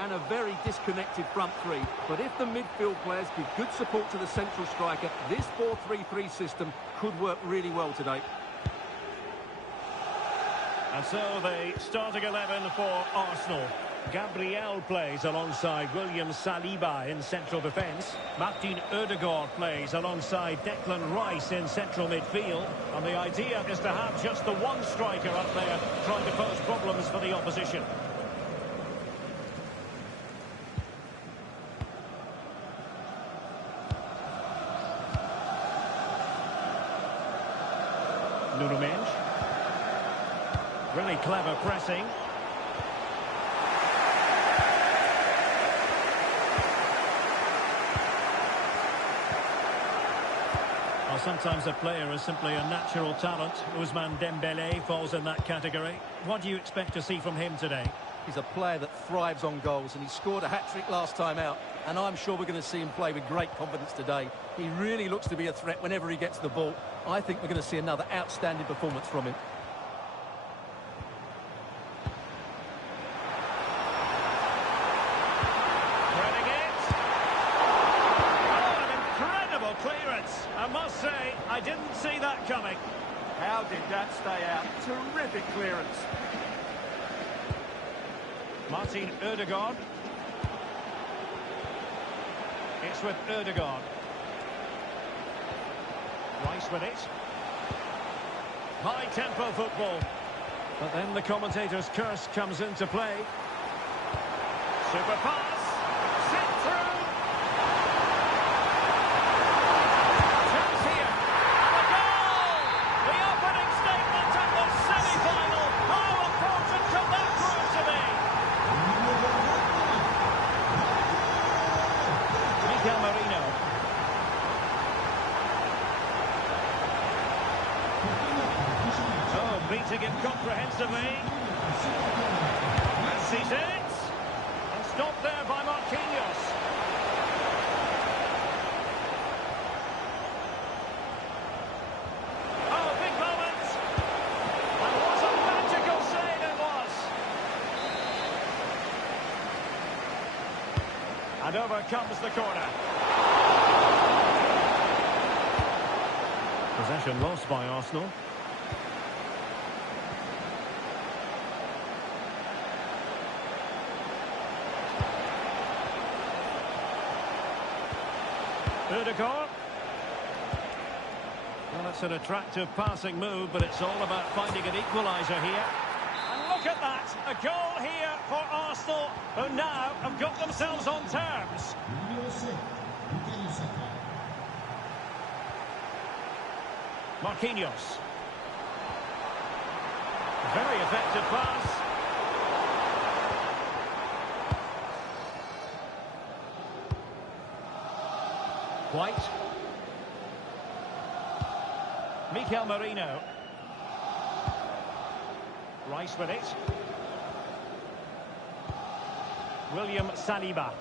and a very disconnected front three. But if the midfield players give good support to the central striker, this 4-3-3 system could work really well today. And so the starting 11 for Arsenal. Gabriel plays alongside William Saliba in central defence. Martin Odegaard plays alongside Declan Rice in central midfield. And the idea is to have just the one striker up there trying to pose problems for the opposition. Nuno Mendes. Really clever pressing. Well, sometimes a player is simply a natural talent. Ousmane Dembélé falls in that category. What do you expect to see from him today? He's a player that thrives on goals, and he scored a hat-trick last time out, and I'm sure we're going to see him play with great confidence today. He really looks to be a threat whenever he gets the ball. I think we're going to see another outstanding performance from him. I must say, I didn't see that coming. How did that stay out? Terrific clearance. Martin Odegaard. It's with Odegaard. Rice with it. High-tempo football. But then the commentator's curse comes into play. Super pass. Sent through. Beating him comprehensively. And sees it. And stopped there by Marquinhos. Oh, big moment. And what a magical save it was. And over comes the corner. Possession lost by Arsenal. Odegaard. Well, that's an attractive passing move, but it's all about finding an equaliser here. And look at that, a goal here for Arsenal, who now have got themselves on terms. Marquinhos. Very effective pass. White. Mikel Merino. Rice with it. William Saliba.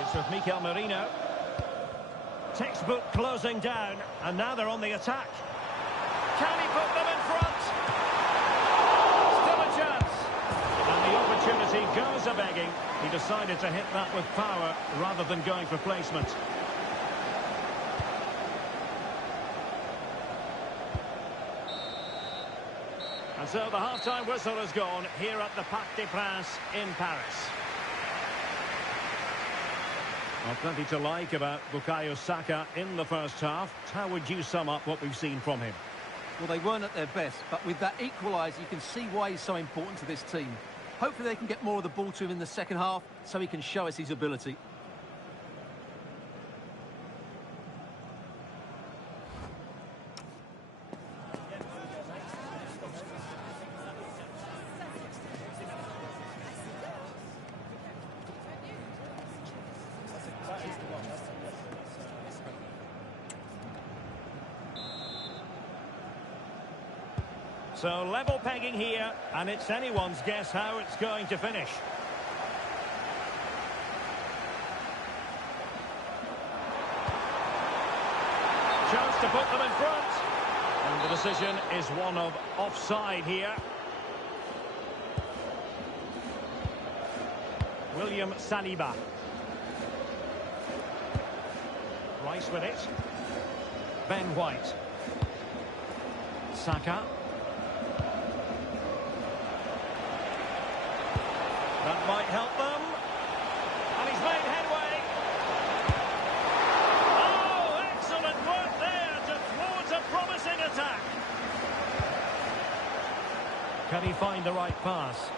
It's with Mikel Merino. Textbook closing down, and now they're on the attack. Can he put them in front? Still a chance. And the opportunity goes a-begging. He decided to hit that with power rather than going for placement. And so the half-time whistle has gone here at the Parc des Princes in Paris. Well, plenty to like about Bukayo Saka in the first half. How would you sum up what we've seen from him? Well, they weren't at their best, but with that equaliser, you can see why he's so important to this team. Hopefully they can get more of the ball to him in the second half so he can show us his ability. So level pegging here, and it's anyone's guess how it's going to finish. Chance to put them in front. And the decision is one of offside here. William Saliba. Rice with it. Ben White. Saka. That might help them. And he's made headway. Oh, excellent work there to thwart a promising attack. Can he find the right pass?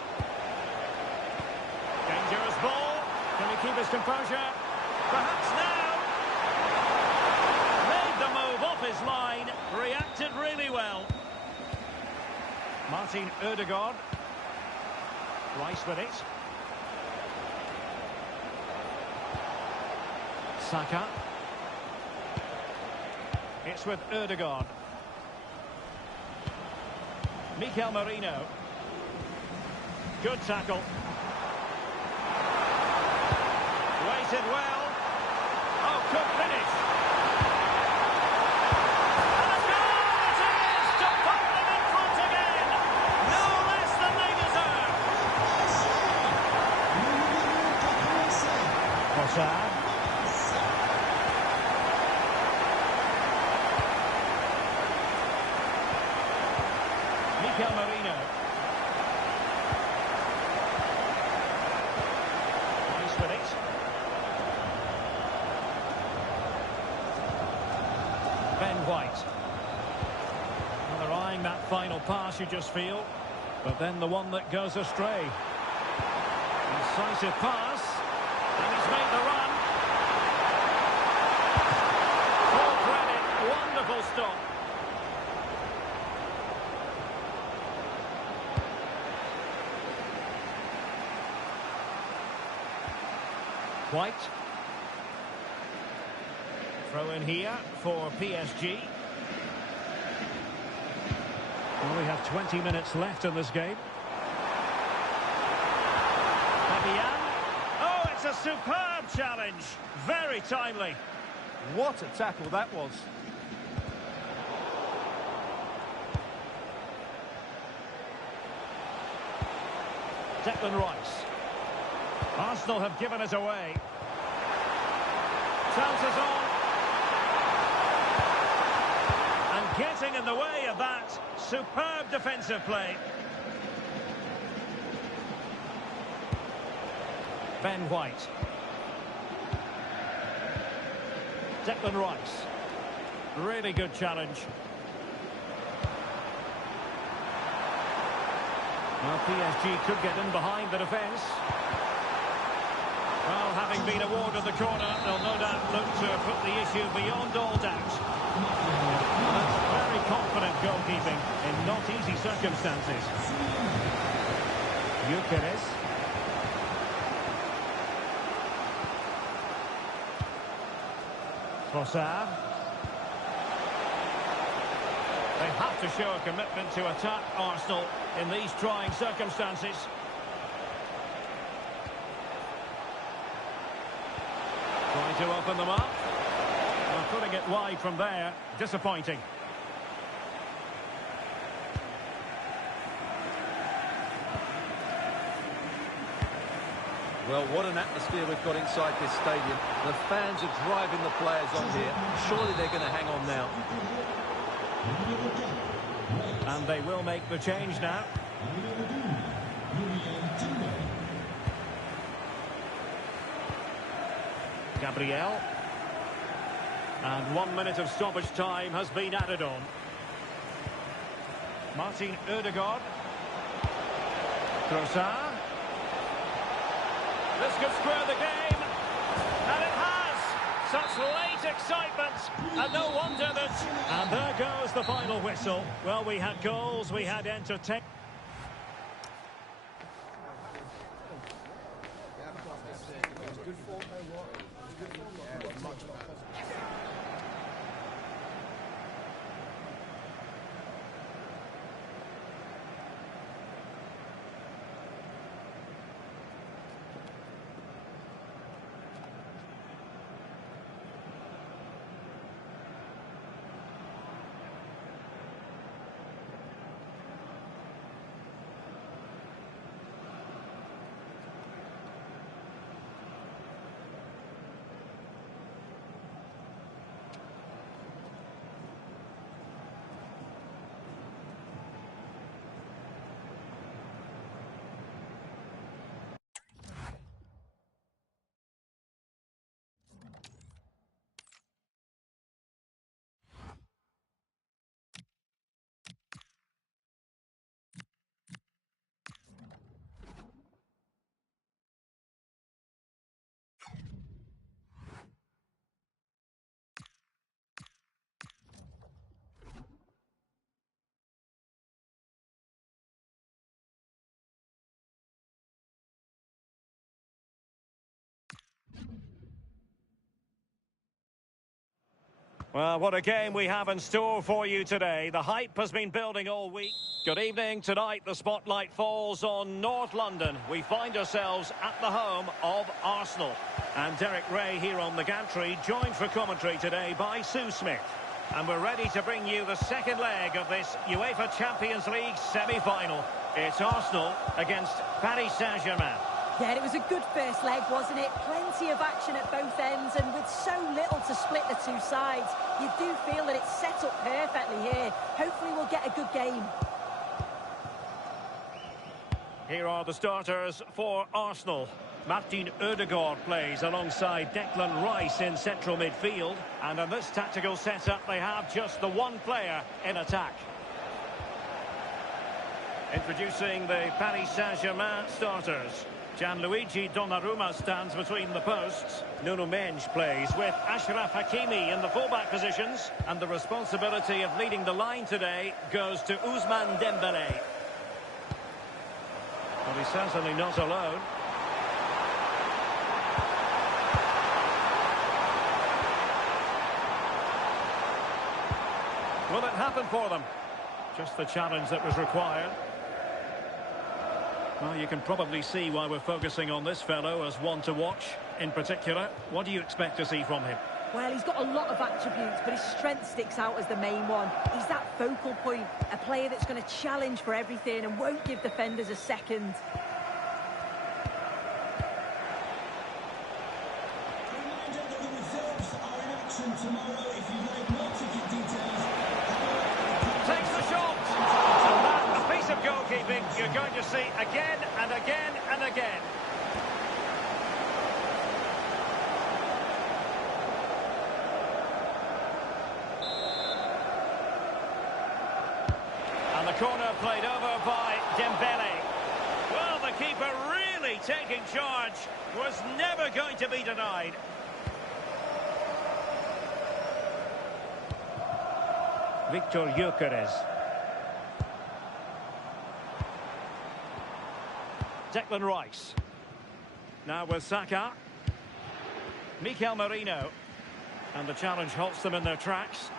Dangerous ball. Can he keep his composure? Perhaps now. Made the move off his line. Reacted really well. Martin Ødegaard. Rice with it. Saka. It's with Ødegaard. Mikel Merino. Good tackle. Waited well. Oh, good finish. And a goal it is to put them in front again. No less than they deserve. Trossard. Mikel Merino. Nice with it. Ben White. Well, they're eyeing that final pass, you just feel. But then the one that goes astray. Incisive pass. And he's made the run. Full credit. Wonderful stop. White. Throw in here for PSG. Well, we have 20 minutes left in this game. Fabian. Oh, it's a superb challenge. Very timely. What a tackle that was. Declan Rice. Arsenal have given it away. Chances on. And getting in the way of that. Superb defensive play. Ben White. Declan Rice. Really good challenge. Well, PSG could get in behind the defence. Well, having been awarded the corner, they'll no doubt look to put the issue beyond all doubt. That's very confident goalkeeping in not easy circumstances. Gyökeres. Trossard. They have to show a commitment to attack Arsenal in these trying circumstances. Trying to open them up. Well, putting it wide from there. Disappointing. Well, what an atmosphere we've got inside this stadium. The fans are driving the players on here. Surely they're going to hang on now. And they will make the change now. Gabriel. And 1 minute of stoppage time has been added on. Martin Ødegaard. Trossard. This could square the game. And it has. Such late excitement. And no wonder that... And there goes the final whistle. Well, we had goals, we had entertainment. Well, what a game we have in store for you today. The hype has been building all week. Good evening. Tonight, the spotlight falls on North London. We find ourselves at the home of Arsenal. And Derek Ray here on the gantry, joined for commentary today by Sue Smith. And we're ready to bring you the second leg of this UEFA Champions League semi-final. It's Arsenal against Paris Saint-Germain. Yeah, it was a good first leg, wasn't it? Plenty of action at both ends, and with so little to split the two sides, you do feel that it's set up perfectly here. Hopefully we'll get a good game. Here are the starters for Arsenal. Martin Ødegaard plays alongside Declan Rice in central midfield. And in this tactical setup, they have just the one player in attack. Introducing the Paris Saint-Germain starters. Gianluigi Donnarumma stands between the posts. Nuno Mendes plays with Achraf Hakimi in the fullback positions. And the responsibility of leading the line today goes to Ousmane Dembélé. But he's certainly not alone. Will it happen for them? Just the challenge that was required. Well, you can probably see why we're focusing on this fellow as one to watch. In particular, what do you expect to see from him? Well, he's got a lot of attributes, but his strength sticks out as the main one. He's that focal point, a player that's going to challenge for everything and won't give defenders a second. Takes the shot! And that, a piece of goalkeeping you're going to see again and again and again. And the corner played over by Dembélé. Well, the keeper really taking charge. Was never going to be denied. Victor Gyökeres. Declan Rice. Now with Saka. Mikel Merino. And the challenge halts them in their tracks.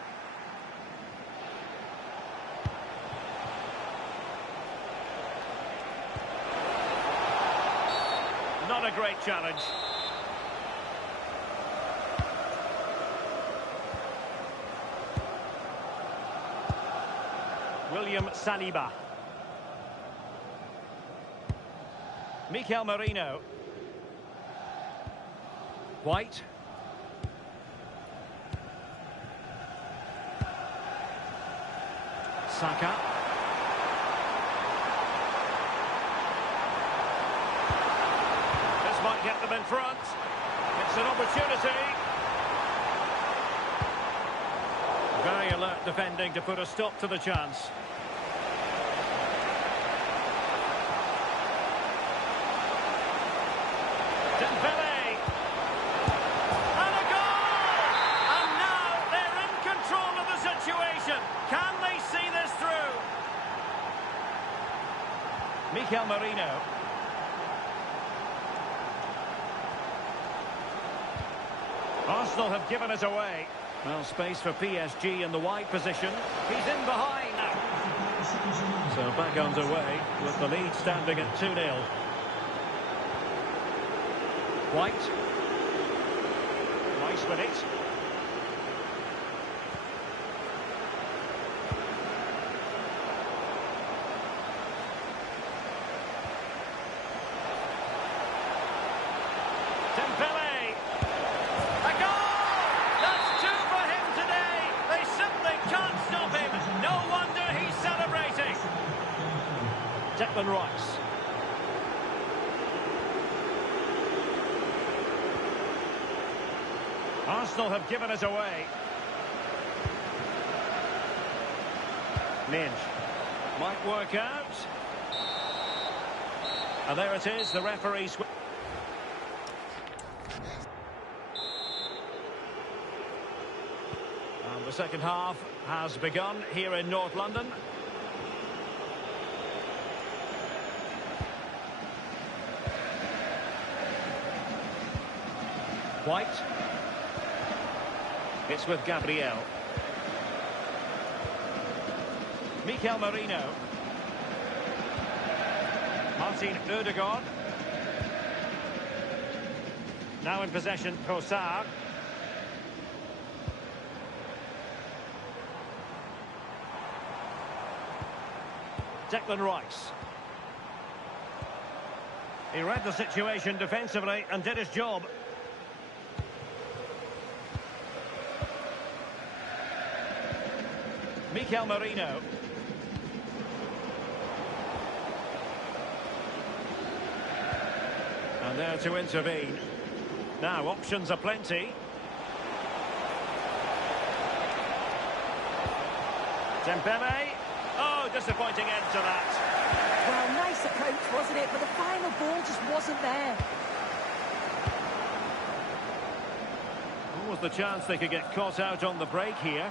Not a great challenge. William Saliba. Mikel Merino. White. Saka. This might get them in front. It's an opportunity. Very alert defending to put a stop to the chance. Dembélé. And a goal! And now they're in control of the situation. Can they see this through? Mikel Merino. Arsenal have given it away. Well, space for PSG in the wide position. He's in behind. So back underway with the lead standing at 2-0. White. Nice with it. Dembélé. A goal! That's two for him today. They simply can't stop him. No wonder he's celebrating. Declan Rice. Arsenal have given it away. Minge. Might work out. And there it is, the referee. And the second half has begun here in North London. White. It's with Gabriel. Mikel Merino. Martin Ødegaard. Now in possession, Trossard. Declan Rice. He read the situation defensively and did his job. Mikel Merino. And there to intervene. Now, options are plenty. Dembele. Oh, disappointing end to that. Well, nice approach, wasn't it? But the final ball just wasn't there. What was the chance they could get caught out on the break here?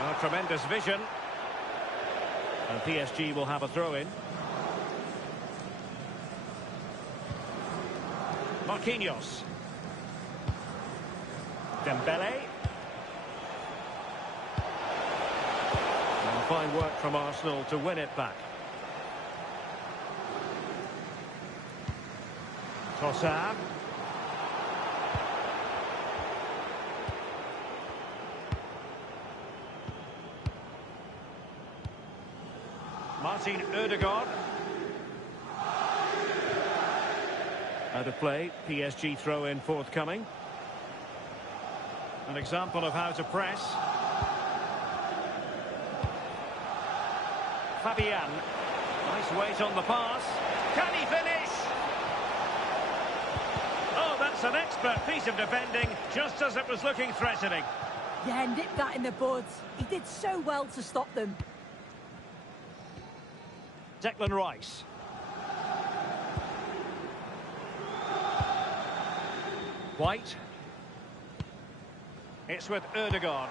Oh, tremendous vision. And PSG will have a throw-in. Marquinhos. Dembele. And fine work from Arsenal to win it back. Trossard. Martin Ødegaard. Out of play, PSG throw-in forthcoming. An example of how to press. Fabian. Nice weight on the pass. Can he finish? Oh, that's an expert piece of defending, just as it was looking threatening. Yeah, nipped that in the bud. He did so well to stop them. Declan Rice. White. It's with Ødegaard.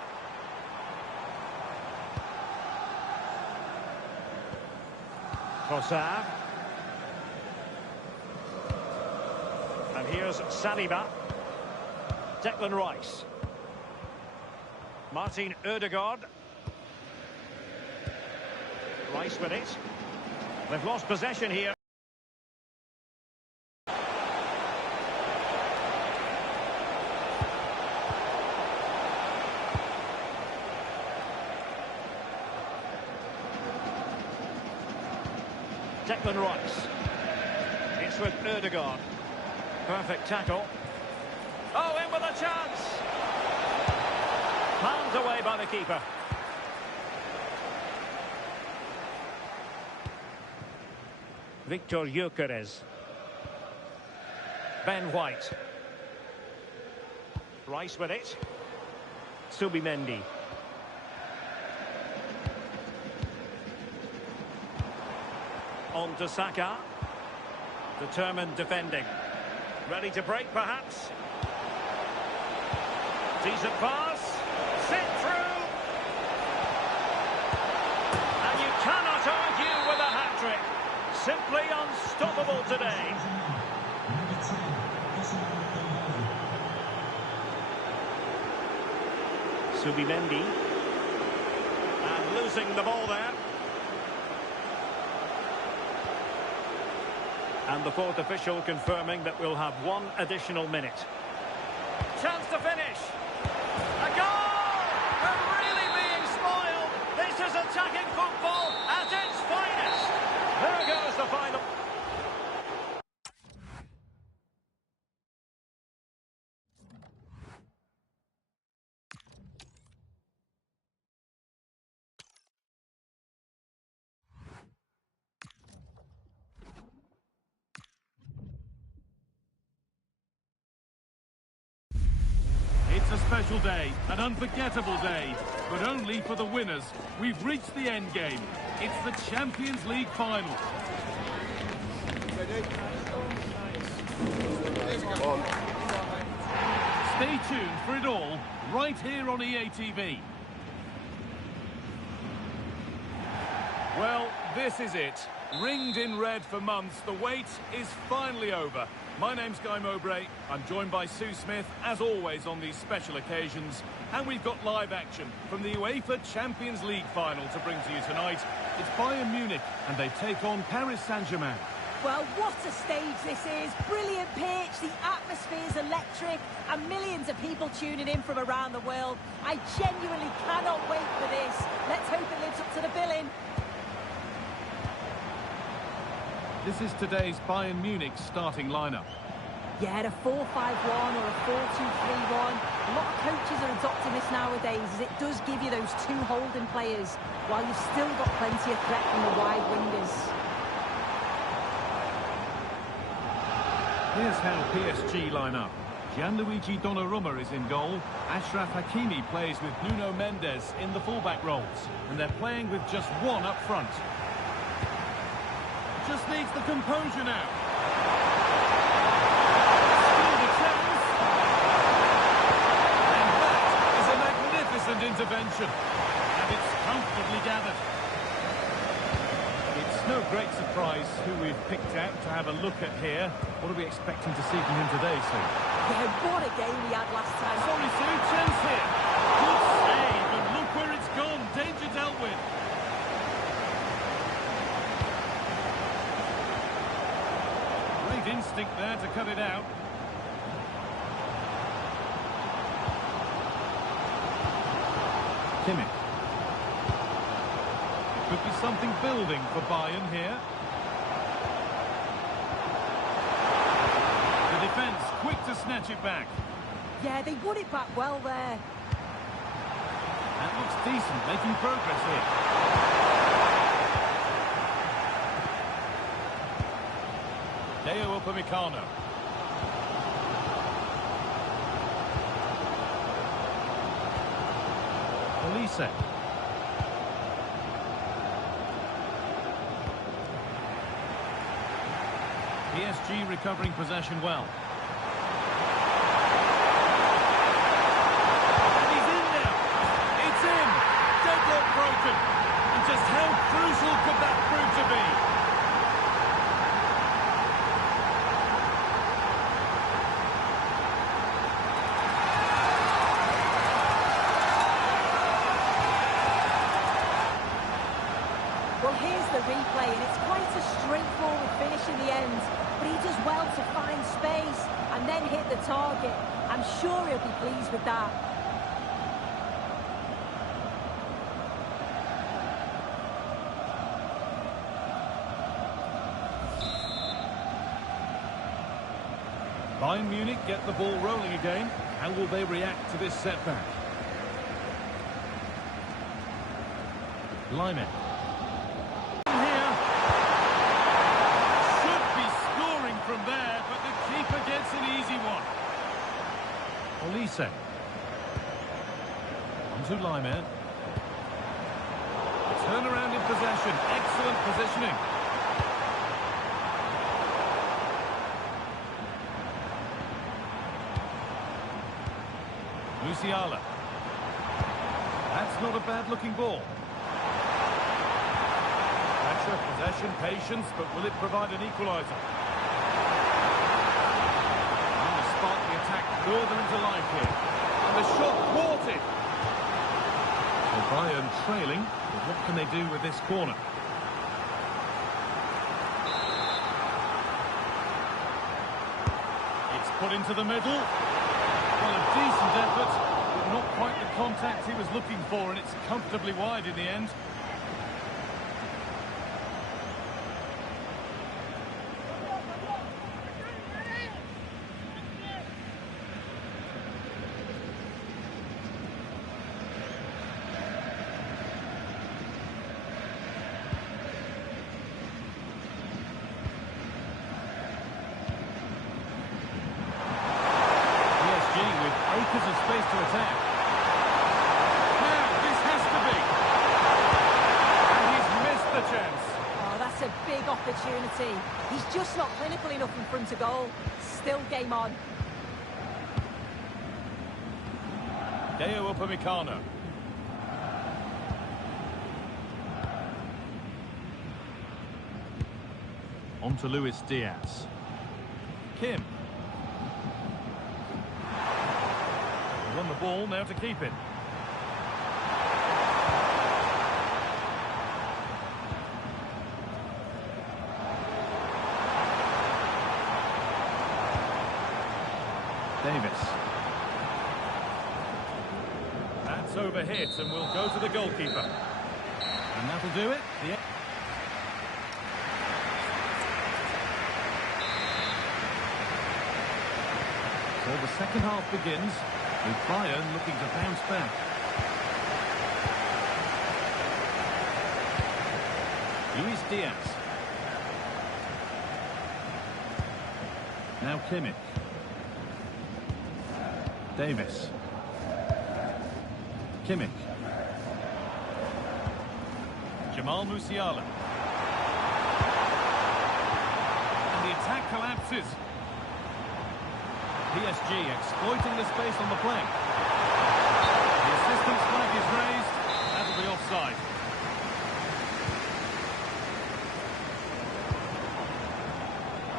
Trossard. And here's Saliba. Declan Rice. Martin Ødegaard. Rice with it. They've lost possession here. Declan Rice. It's with Ødegaard. Perfect tackle. Oh, in with a chance. Palmed away by the keeper. Victor Gyökeres. Ben White. Rice with it. Subimendi. On to Saka. Determined defending. Ready to break, perhaps. Decent pass. Sent through. And you cannot argue with a hat-trick. Simply unstoppable today. Subimendi. And losing the ball there. And the fourth official confirming that we'll have one additional minute. Chance to finish. A goal! We're really being spoiled. This is attacking football at its finest. There goes the final. It's a special day, an unforgettable day, but only for the winners. We've reached the end game. It's the Champions League final. Stay tuned for it all, right here on EA TV. Well, this is it. Ringed in red for months, the wait is finally over. My name's Guy Mowbray. I'm joined by Sue Smith, as always on these special occasions. And we've got live action from the UEFA Champions League final to bring to you tonight. It's Bayern Munich, and they take on Paris Saint-Germain. Well, what a stage this is. Brilliant pitch, the atmosphere's electric, and millions of people tuning in from around the world. I genuinely cannot wait for this. Let's hope it lives up to the billing. This is today's Bayern Munich starting lineup. Yeah, a 4-5-1 or a 4-2-3-1. A lot of coaches are adopting this nowadays, as it does give you those two holding players, while you've still got plenty of threat from the wide wingers. Here's how PSG line up. Gianluigi Donnarumma is in goal. Achraf Hakimi plays with Nuno Mendes in the fullback roles. And they're playing with just one up front. Just needs the composure now. Still the chance. And that is a magnificent intervention. And it's comfortably gathered. It's no great surprise who we've picked out to have a look at here. What are we expecting to see from him today, Sue? Yeah, what a game he had last time. Sorry, Sue, chance here. Good save, and look where it's gone. Danger dealt with. Great instinct there to cut it out. Kimmich. Could be something building for Bayern here. The defence quick to snatch it back. Yeah, they won it back well there. That looks decent, making progress here. Deo Upamecano. Olise. PSG recovering possession well. And he's in now. It's in. Deadlock broken. And just how crucial could that prove to be? Well, here's the replay, and it's quite a straightforward finish in the end. But he does well to find space and then hit the target. I'm sure he'll be pleased with that. Bayern Munich get the ball rolling again. How will they react to this setback? Lyman. From there, but the keeper gets an easy one. Olise. On to Lyman. Turnaround in possession. Excellent positioning. Musiala. That's not a bad-looking ball. Pressure, possession, patience, but will it provide an equaliser? Further into life here. And the shot thwarted. Well, Bayern trailing, but what can they do with this corner? It's put into the middle. Well, a decent effort, but not quite the contact he was looking for, and it's comfortably wide in the end. Acres of space to attack. Now, this has to be. And he's missed the chance. Oh, that's a big opportunity. He's just not clinical enough in front of goal. Still game on. Deo Upamecano. On to Luis Diaz. Kim. They won the ball, now to keep it. Davis. That's overhit and will go to the goalkeeper. And that'll do it. So the second half begins with Bayern looking to bounce back. Luis Diaz. Now Kimmich. Davis. Kimmich. Jamal Musiala. And the attack collapses. PSG exploiting the space on the flank. The assistant's flag is raised. That'll be offside.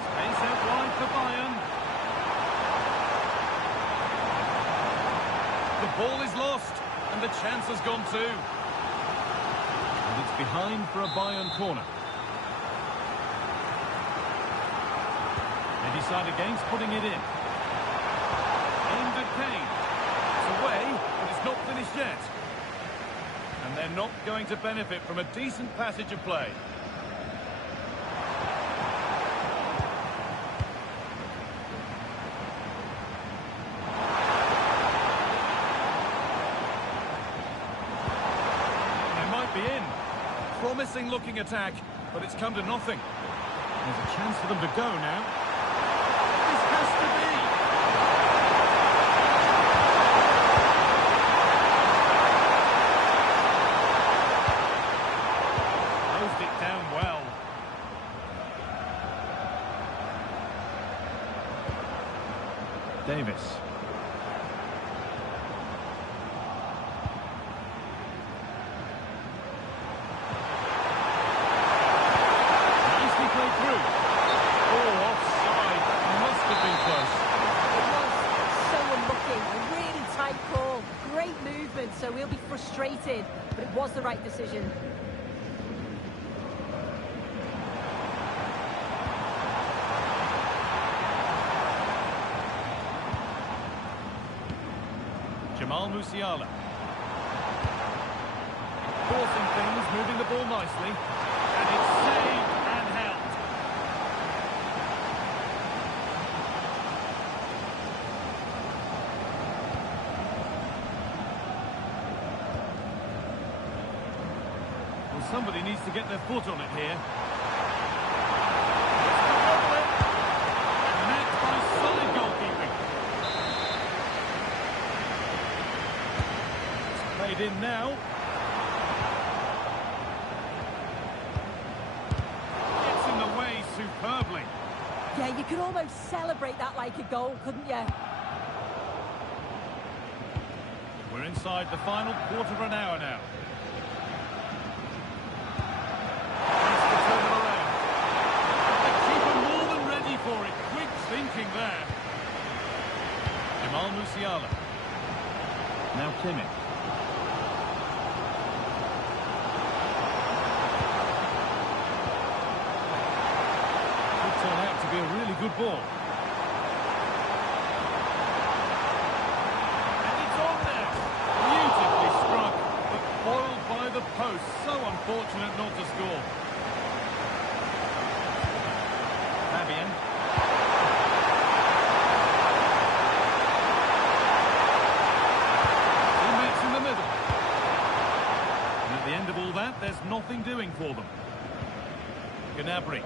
Space out wide for Bayern. The ball is lost, and the chance has gone too. And it's behind for a Bayern corner. They decide against putting it in. Aimed at Kane. It's away, but it's not finished yet. And they're not going to benefit from a decent passage of play. In. Promising looking attack, but it's come to nothing. There's a chance for them to go now. This has to be. Closed it down well. Davis. So we'll be frustrated, but it was the right decision. Jamal Musiala. Forcing things, moving the ball nicely. And it's saved and held. Somebody needs to get their foot on it here. Met by solid goalkeeping. It's played in now. Gets in the way superbly. Yeah, you could almost celebrate that like a goal, couldn't you? We're inside the final quarter of an hour now. Thinking there. Jamal Musiala. Now Kimmich. Could turn out to be a really good ball. And it's on there. Beautifully struck, but foiled by the post. So unfortunate not to score. Fabian. There's nothing doing for them. Gnabry.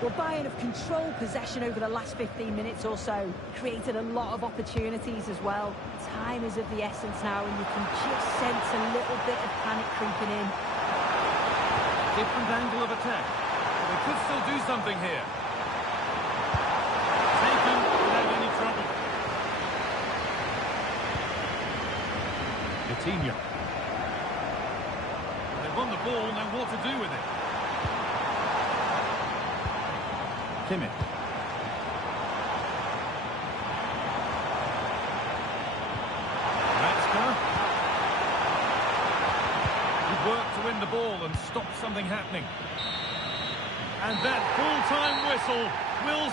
Well, Bayern have controlled possession over the last 15 minutes or so. Created a lot of opportunities as well. Time is of the essence now, and you can just sense a little bit of panic creeping in. Different angle of attack. They could still do something here. Taken without any trouble. Coutinho. They've won the ball, now what to do with it. Kimmich. Work to win the ball and stop something happening. And that full-time whistle will...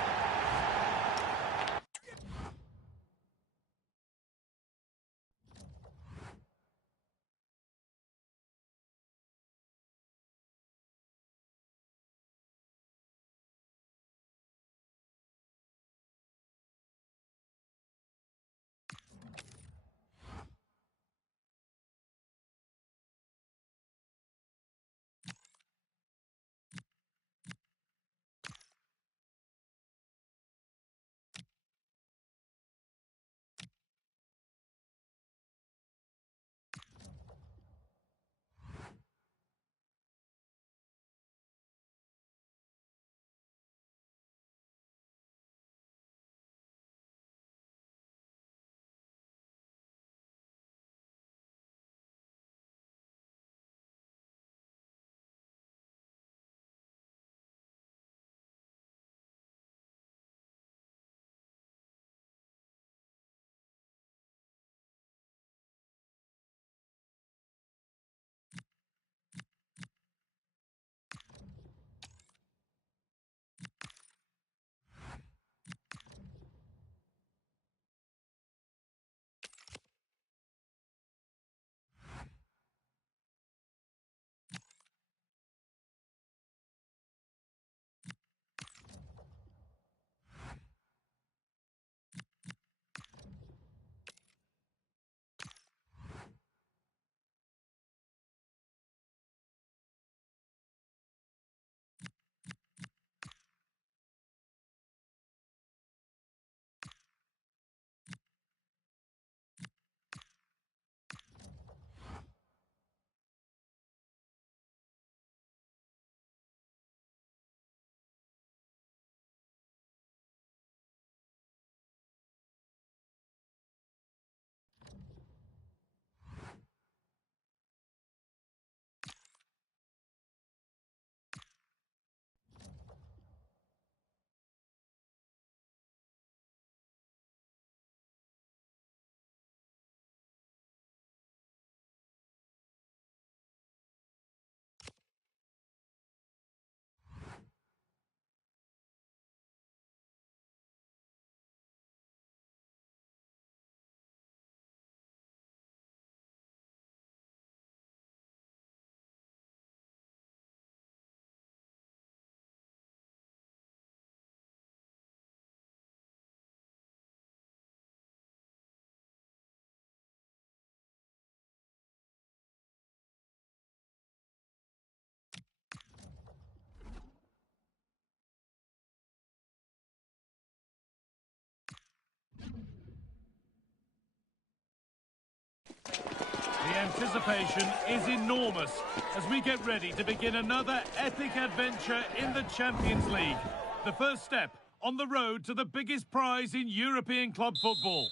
The anticipation is enormous as we get ready to begin another epic adventure in the Champions League. The first step on the road to the biggest prize in European club football.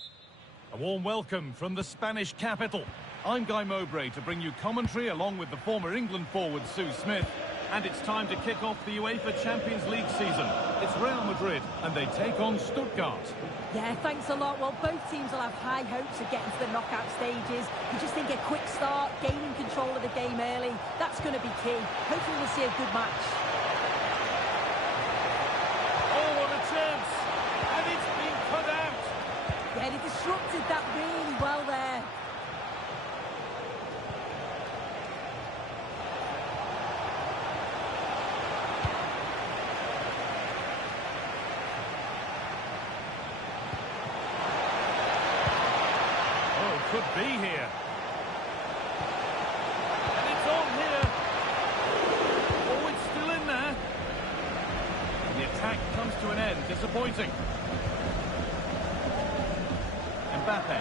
A warm welcome from the Spanish capital. I'm Guy Mowbray to bring you commentary along with the former England forward Sue Smith. And it's time to kick off the UEFA Champions League season. It's Real Madrid and they take on Stuttgart. Yeah, thanks a lot. Well, both teams will have high hopes of getting to the knockout stages. You just think a quick start, gaining control of the game early, that's going to be key. Hopefully we'll see a good match. Oh, what a chance! And it's been cut out! Yeah, they disrupted that really well there. Could be here. And it's on here. Oh, it's still in there. And the attack comes to an end. Disappointing. Mbappe.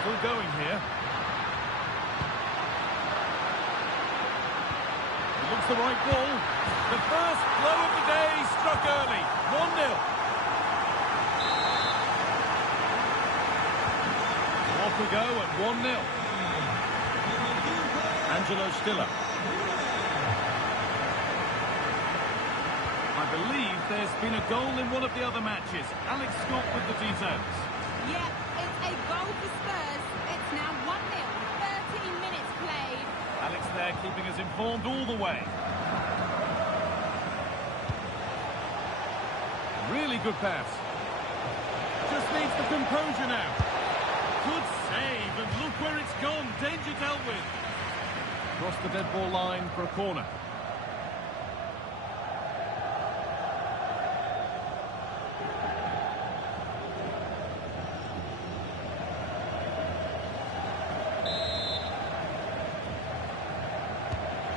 Still going here. It looks the right ball. The first blow of the day struck early. 1-0. Off we go at 1-0. Angelo Stiller. there's been a goal in one of the other matches. Alex Scott with the details. Yeah, it's a goal for Spurs. It's now 1-0, 13 minutes played. Alex there keeping us informed all the way. Really good pass. Just needs the composure now. Good save, and look where it's gone. Danger dealt with. Across the dead ball line for a corner.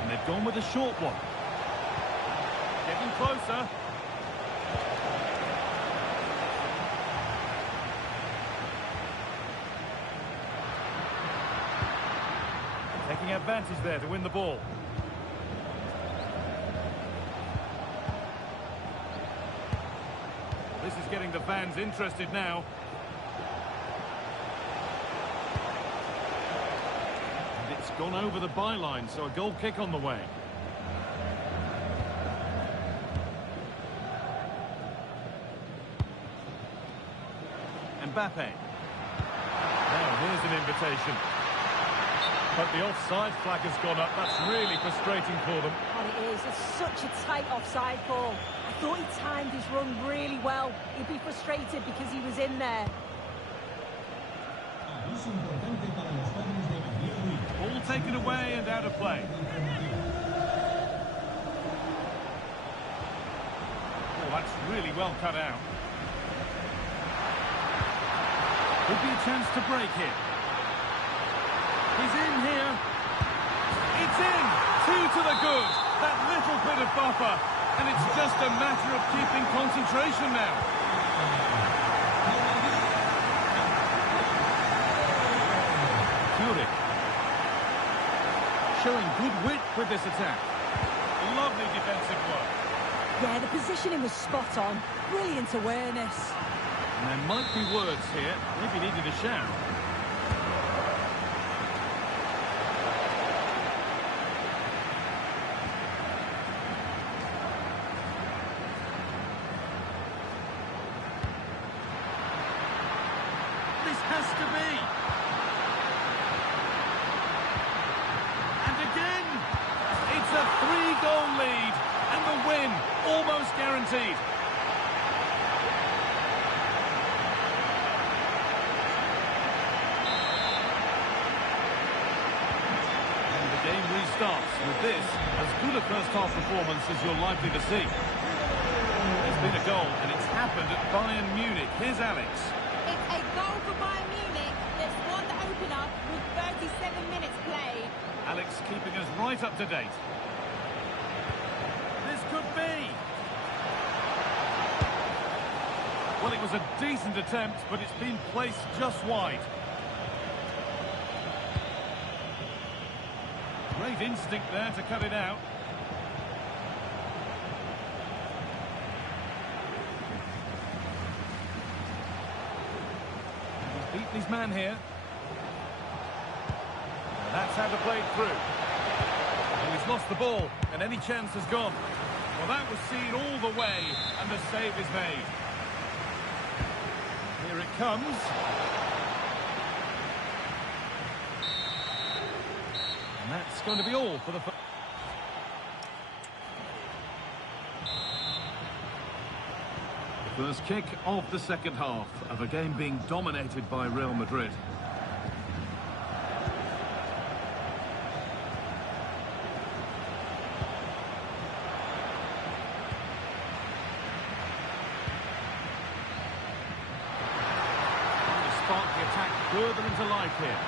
And they've gone with a short one. Getting closer. Taking advantage there to win the ball. This is getting the fans interested now. And it's gone over the byline, so a goal kick on the way. Mbappe. Now here's an invitation. But the offside flag has gone up. That's really frustrating for them. And it is. It's such a tight offside call. I thought he timed his run really well. He'd be frustrated because he was in there. Ball taken away and out of play. Oh, that's really well cut out. Could be a chance to break it. He's in here. It's in. 2 to the good. That little bit of buffer. And it's just a matter of keeping concentration now. Fury. Showing good wit with this attack. Lovely defensive work. Yeah, the positioning was spot on. Brilliant awareness. And there might be words here. Maybe needed a shout. Has to be. And again, it's a 3-goal lead, and the win almost guaranteed. And the game restarts with this, as good a first-half performance as you're likely to see. There's been a goal, and it's happened at Bayern Munich. Here's Alex. It's a goal for Bayern Munich. That's won the opener with 37 minutes played. Alex keeping us right up to date. This could be. Well, it was a decent attempt, but it's been placed just wide. Great instinct there to cut it out. Beaten his man here. And that's how to play it through. And he's lost the ball, and any chance has gone. Well, that was seen all the way, and the save is made. Here it comes. And that's going to be all for the... First kick of the second half of a game being dominated by Real Madrid. To spark the attack further into life here.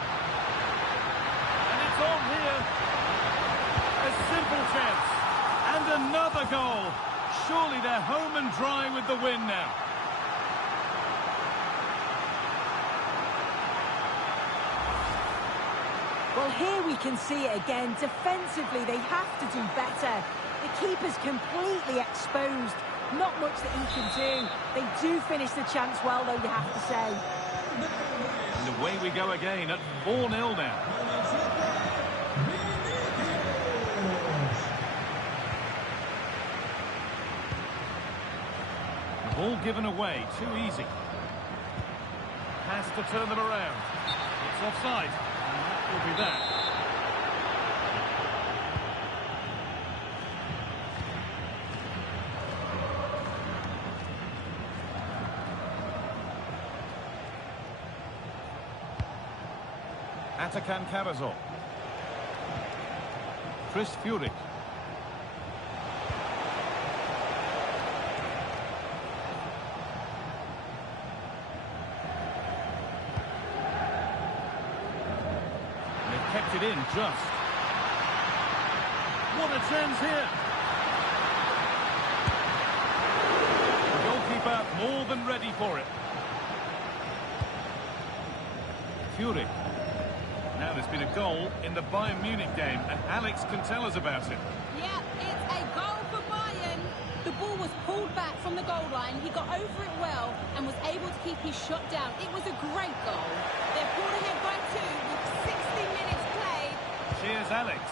And it's on here. A simple chance. And another goal. Surely they're home and dry with the win now. Well, here we can see it again. Defensively, they have to do better. The keeper's completely exposed. Not much that he can do. They do finish the chance well, though, you have to say. And away we go again at 4-0 now. Ball given away, too easy. Has to turn them around. It's offside, and that will be that. Atakan Karasor. Chris Furyk. They've kept it in just. What a chance here! The goalkeeper more than ready for it. Furyk. Now there's been a goal in the Bayern Munich game, and Alex can tell us about it. Yeah, it's a goal for Bayern. The ball was pulled back from the goal line. He got over it well and was able to keep his shot down. It was a great goal. They're pulled ahead by 2 with 60 minutes played. Cheers, Alex.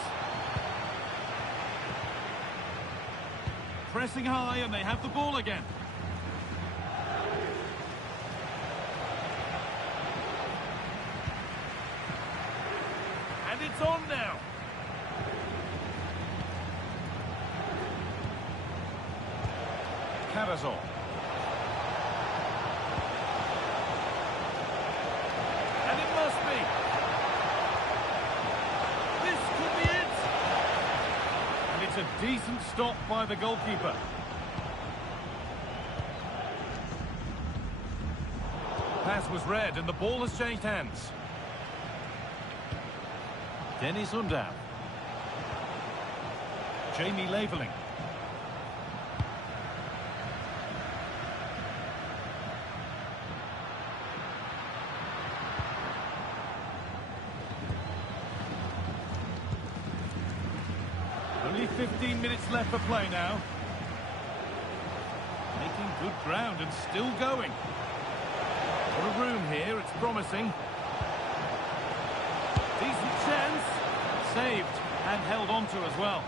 Pressing high, and they have the ball again. And it's on now. Karasor. And it must be. This could be it. And it's a decent stop by the goalkeeper. Pass was read and the ball has changed hands. Dennis Undav. Jamie Laveling. Only 15 minutes left for play now. Making good ground and still going. What a room here, it's promising. Decent chance. Saved and held on to as well.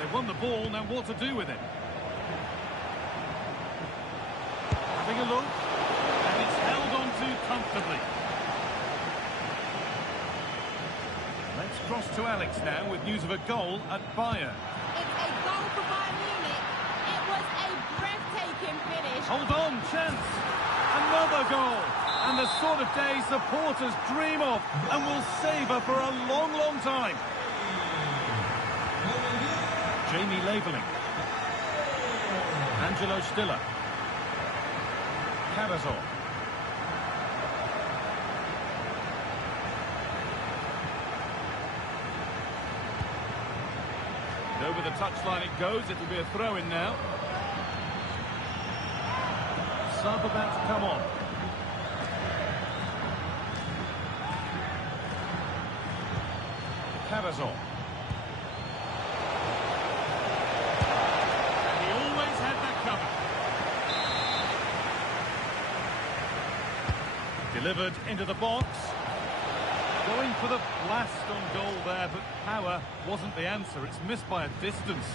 They won the ball, now what to do with it? Having a look. And it's held on to comfortably. Let's cross to Alex now with news of a goal at Bayern. It's a goal for Bayern Munich. It was a breathtaking finish. Hold on, chance. Another goal. And the sort of day supporters dream of and will savour for a long, long time. Jamie Laveling. Angelo Stiller. Karasor. And over the touchline it goes. It'll be a throw-in now. Sub about to come on. Karasor. And he always had that cover. Delivered into the box. Going for the blast on goal there, but power wasn't the answer. It's missed by a distance.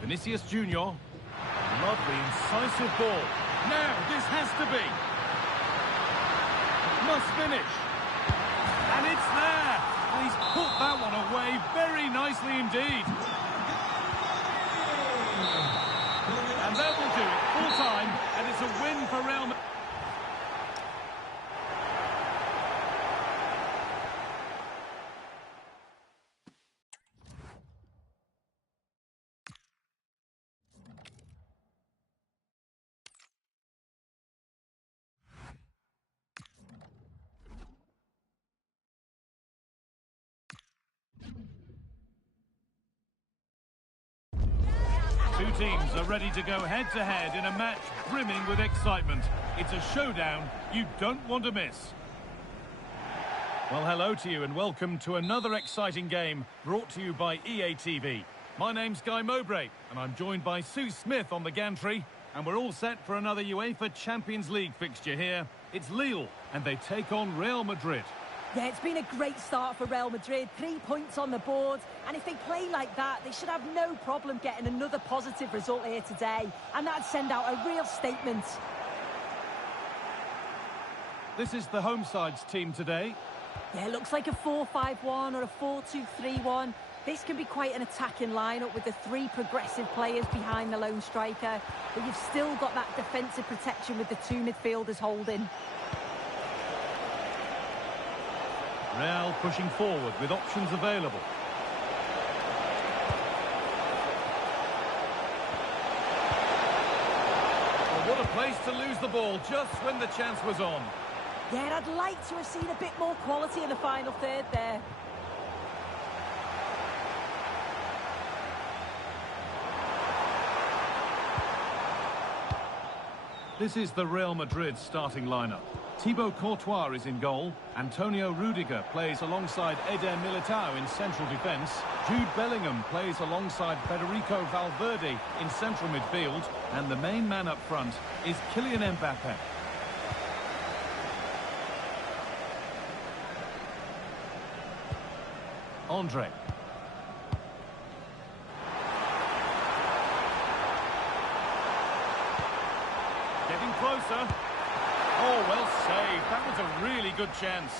Vinicius Junior. Lovely, incisive ball. Now, this has to be. Must finish. And it's there. And he's put that one away very nicely indeed. And that will do it. Full time. And it's a win for Real Madrid. Two teams are ready to go head-to-head in a match brimming with excitement. It's a showdown you don't want to miss. Well, hello to you and welcome to another exciting game brought to you by EA TV. My name's Guy Mowbray and I'm joined by Sue Smith on the gantry. And we're all set for another UEFA Champions League fixture here. It's Lille and they take on Real Madrid. Yeah, it's been a great start for Real Madrid. 3 points on the board. And if they play like that, they should have no problem getting another positive result here today. And that'd send out a real statement. This is the home side's team today. Yeah, it looks like a 4-5-1 or a 4-2-3-1. This can be quite an attacking lineup with the 3 progressive players behind the lone striker. But you've still got that defensive protection with the 2 midfielders holding. Real pushing forward with options available. Well, what a place to lose the ball just when the chance was on. Yeah, I'd like to have seen a bit more quality in the final third there. This is the Real Madrid starting lineup. Thibaut Courtois is in goal. Antonio Rudiger plays alongside Eder Militao in central defence. Jude Bellingham plays alongside Federico Valverde in central midfield. And the main man up front is Kylian Mbappe. Andre. Getting closer. Oh, well saved. That was a really good chance.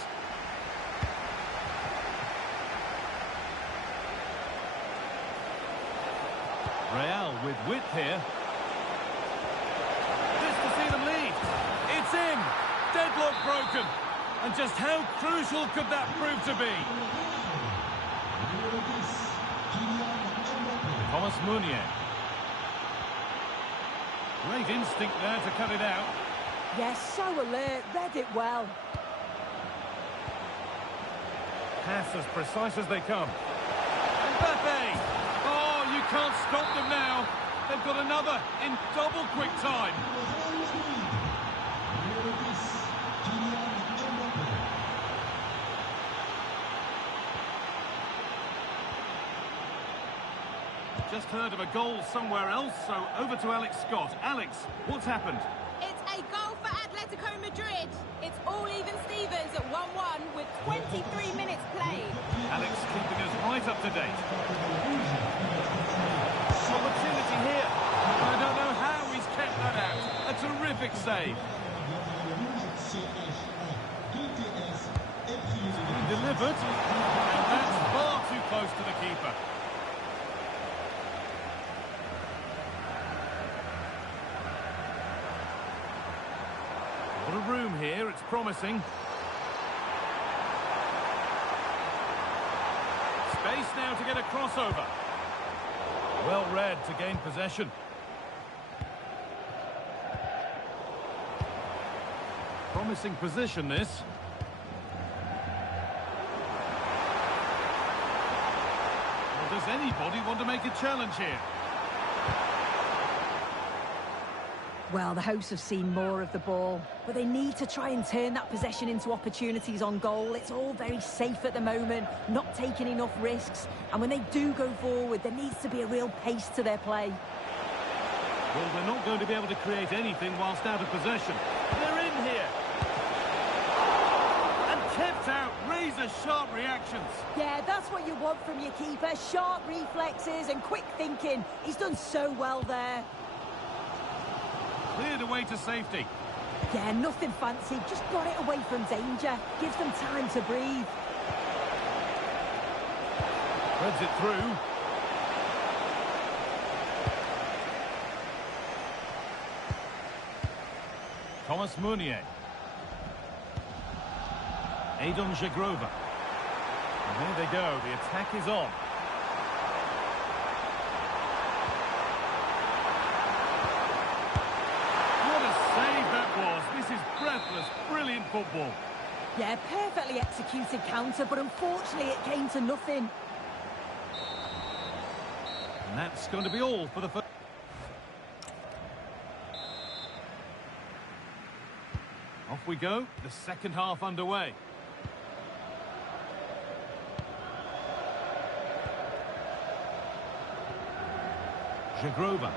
Real with width here. Just to see them lead. It's in. Deadlock broken. And just how crucial could that prove to be? Thomas Meunier. Great instinct there to cut it out. Yes, so alert, read it well. Pass as precise as they come. Mbappe! Oh, you can't stop them now. They've got another in double quick time. Just heard of a goal somewhere else, so over to Alex Scott. Alex, what's happened? It's a goal for Atletico Madrid. It's all even Stevens at 1-1 with 23 minutes played. Alex keeping us right up to date. Opportunity here. I don't know how he's kept that out. A terrific save. It's been delivered, and that's far too close to the keeper. What a room here, it's promising. Space now to get a crossover. Well read to gain possession. Promising position, this. Well, does anybody want to make a challenge here? Well, the hosts have seen more of the ball, but they need to try and turn that possession into opportunities on goal. It's all very safe at the moment, not taking enough risks. And when they do go forward, there needs to be a real pace to their play. Well, they're not going to be able to create anything whilst out of possession. They're in here. And kept out. Razor-sharp reactions. Yeah, that's what you want from your keeper. Sharp reflexes and quick thinking. He's done so well there. Cleared away to safety. Yeah, nothing fancy. Just got it away from danger. Gives them time to breathe. Threads it through. Thomas Meunier. Adon Jagrova. And there they go. The attack is on. This is breathless, brilliant football. Yeah, perfectly executed counter, but unfortunately it came to nothing. And that's going to be all for the first. Off we go, the second half underway. Jagrova.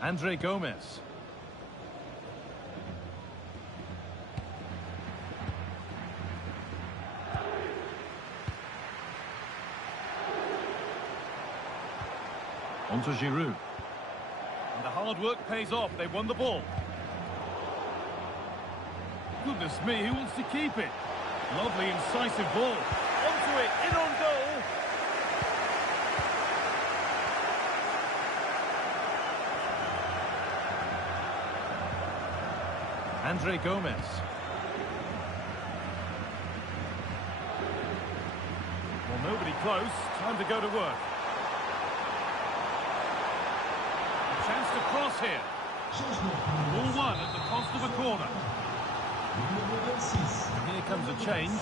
Andre Gomez. On to Giroud. And the hard work pays off. They won the ball. Goodness me, who wants to keep it? Lovely, incisive ball. Onto it, in on goal. Andre Gomez. Well, nobody close. Time to go to work. A chance to cross here. Ball one at the cost of a corner. And here comes a change.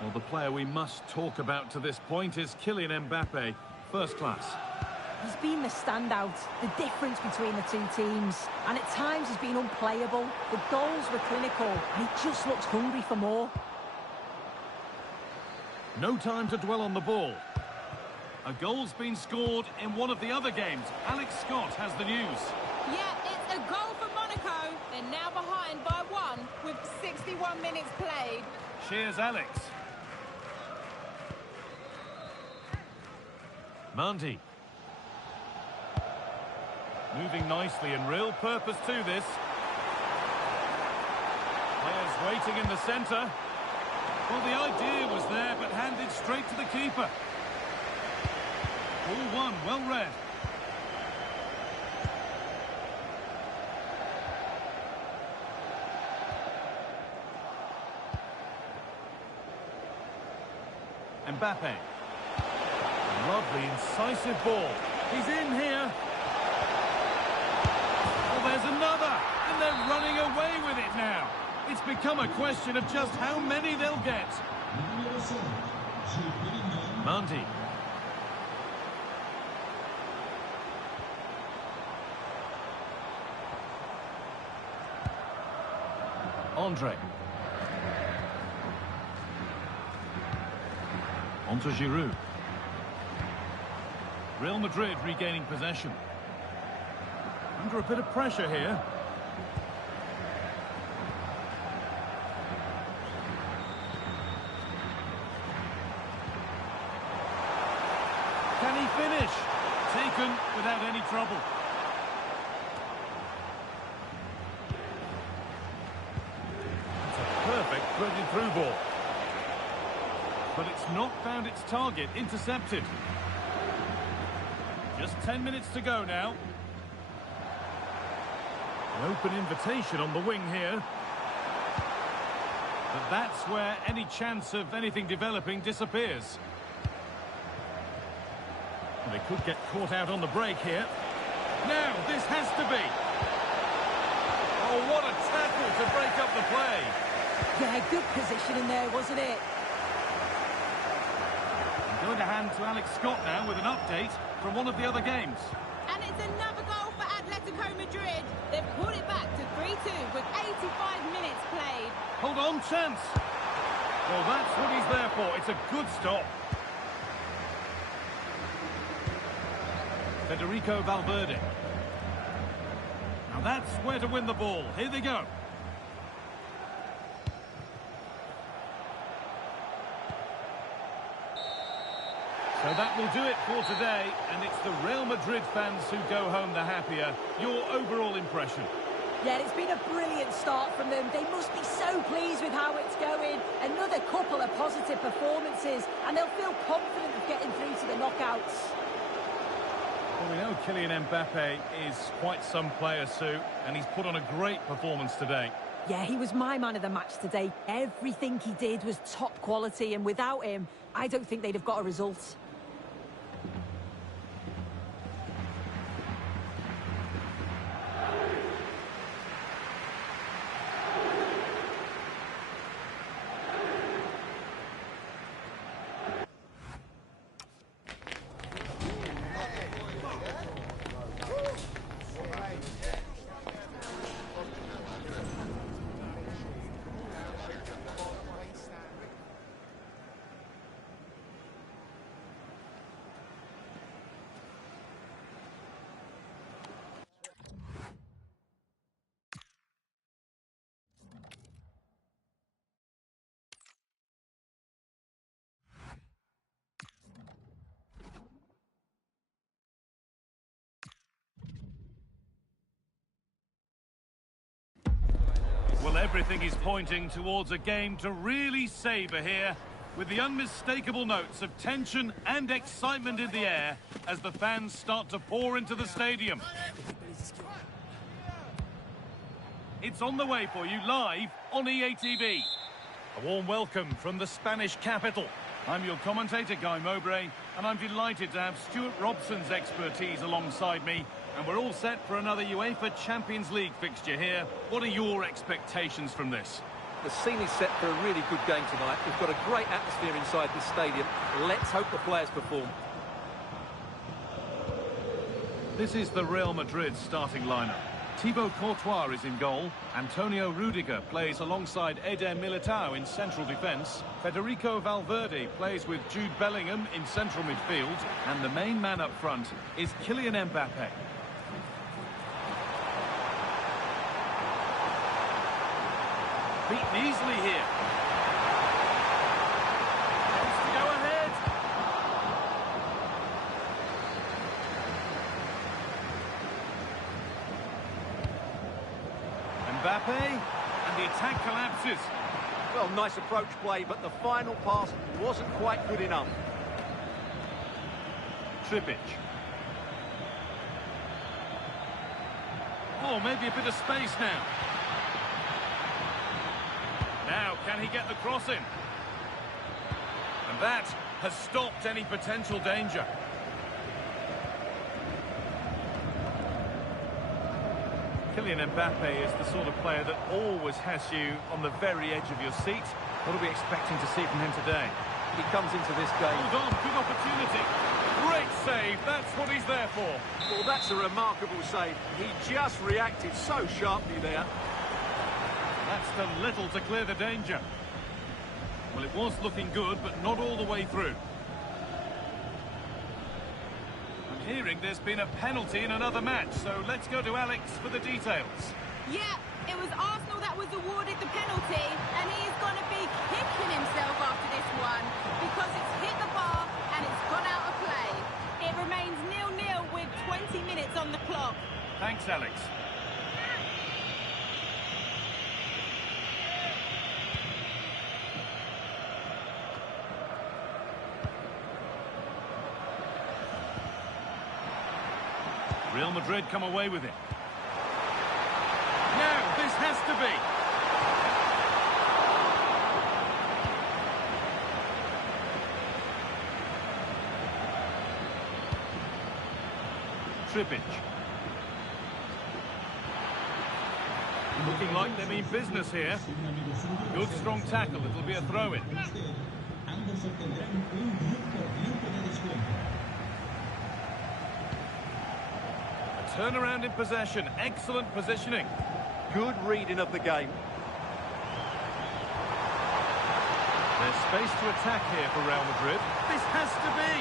Well, the player we must talk about to this point is Kylian Mbappe. First class. He's been the standout, the difference between the two teams. And at times he's been unplayable. The goals were clinical, and he just looks hungry for more. No time to dwell on the ball. A goal's been scored in one of the other games. Alex Scott has the news. Yeah, it's a goal for Monaco. They're now behind by 1 with 61 minutes played. Cheers, Alex. Mandy. Moving nicely and real purpose to this. Players waiting in the centre. Well, the idea was there, but handed straight to the keeper. Ball one, well read. Mbappe. Lovely, incisive ball. He's in here. Well, there's another, and they're running away with it now. It's become a question of just how many they'll get. Mandy. Andre. On to Giroud. Real Madrid regaining possession. Under a bit of pressure here. Can he finish? Taken without any trouble. It's a perfect threaded through ball. But it's not found its target. Intercepted. Just 10 minutes to go now. An open invitation on the wing here. But that's where any chance of anything developing disappears. They could get caught out on the break here. Now, this has to be. Oh, what a tackle to break up the play. Yeah, good position in there, wasn't it? I'm going to hand to Alex Scott now with an update from one of the other games. And it's another goal for Atletico Madrid. They've pulled it back to 3-2 with 85 minutes played. Hold on, chance. Well, that's what he's there for. It's a good stop. Federico Valverde. Now that's where to win the ball. Here they go. So that will do it for today, and it's the Real Madrid fans who go home the happier. Your overall impression? Yeah, it's been a brilliant start from them. They must be so pleased with how it's going. Another couple of positive performances, and they'll feel confident of getting through to the knockouts. Well, we know Kylian Mbappe is quite some player, Sue, and he's put on a great performance today. Yeah, he was my man of the match today. Everything he did was top quality, and without him, I don't think they'd have got a result. Everything is pointing towards a game to really savour here, with the unmistakable notes of tension and excitement in the air as the fans start to pour into the stadium. It's on the way for you live on EA TV. A warm welcome from the Spanish capital. I'm your commentator, Guy Mowbray, and I'm delighted to have Stuart Robson's expertise alongside me. And we're all set for another UEFA Champions League fixture here. What are your expectations from this? The scene is set for a really good game tonight. We've got a great atmosphere inside this stadium. Let's hope the players perform. This is the Real Madrid starting lineup. Thibaut Courtois is in goal. Antonio Rudiger plays alongside Eder Militao in central defence. Federico Valverde plays with Jude Bellingham in central midfield. And the main man up front is Kylian Mbappe. Beaten easily here. Wants to go ahead. Mbappe, and the attack collapses. Well, nice approach play, but the final pass wasn't quite good enough. Tripic. Oh, maybe a bit of space now. Now, can he get the cross in? And that has stopped any potential danger. Kylian Mbappe is the sort of player that always has you on the very edge of your seat. What are we expecting to see from him today? He comes into this game. Hold on, good opportunity. Great save, that's what he's there for. Well, that's a remarkable save. He just reacted so sharply there. That's done little to clear the danger. Well, it was looking good, but not all the way through. I'm hearing there's been a penalty in another match, so let's go to Alex for the details. Yeah, it was Arsenal that was awarded the penalty, and he is going to be kicking himself after this one because it's hit the bar and it's gone out of play. It remains 0-0 with 20 minutes on the clock. Thanks, Alex. Real Madrid come away with it. Now, this has to be. Tripic. Looking like they mean business here. Good strong tackle, it'll be a throw-in. Turnaround in possession, excellent positioning. Good reading of the game. There's space to attack here for Real Madrid. This has to be.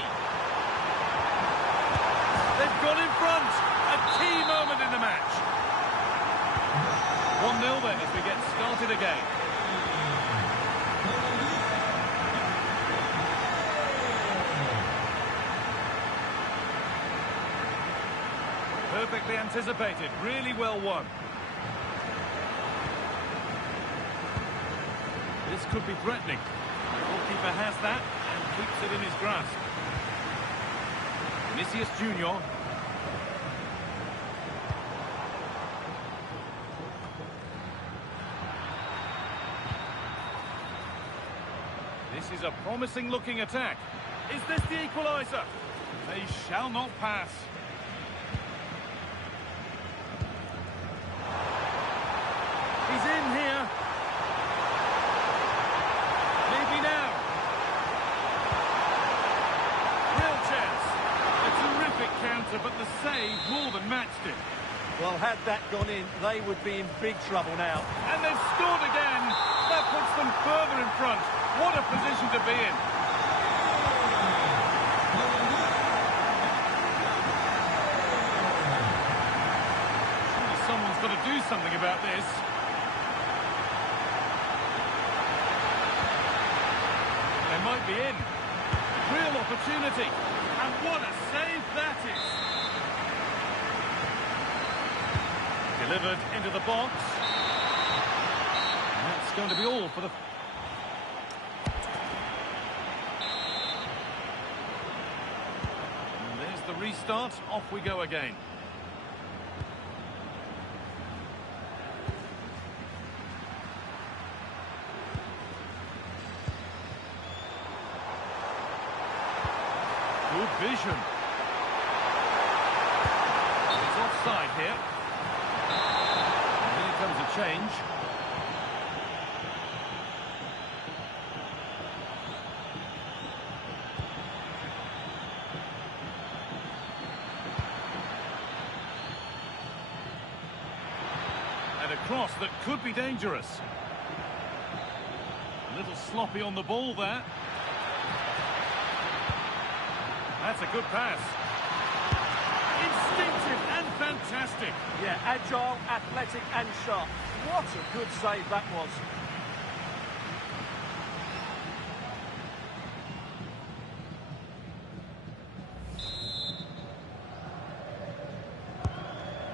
They've got in front. A key moment in the match. 1-0 then as we get started again. Perfectly anticipated, really well won. This could be threatening. The goalkeeper has that and keeps it in his grasp. Vinicius Junior. This is a promising looking attack. Is this the equaliser? They shall not pass. He's in here. Maybe now. Real chance. A terrific counter, but the save more than matched it. Well, had that gone in, they would be in big trouble now. And they've scored again. That puts them further in front. What a position to be in. Surely someone's got to do something about this. They might be in. Real opportunity. And what a save that is. Delivered into the box. It's going to be all for the... And there's the restart. Off we go again. Good vision. He's offside here. And here comes a change. And a cross that could be dangerous. A little sloppy on the ball there. That's a good pass. Instinctive and fantastic. Yeah, agile, athletic and sharp. What a good save that was.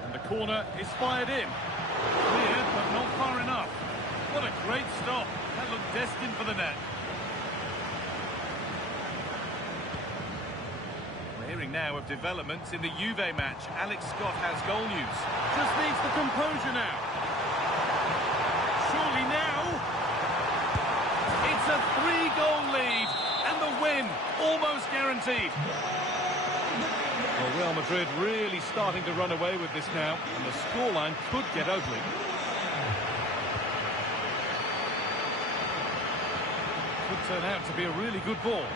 And the corner is fired in. Cleared, but not far enough. What a great stop. That looked destined for the net. Hearing now of developments in the Juve match. Alex Scott has goal news. Just needs the composure now. Surely now. It's a 3-goal lead. And the win almost guaranteed. Well, Real Madrid really starting to run away with this now. And the scoreline could get ugly. Could turn out to be a really good ball.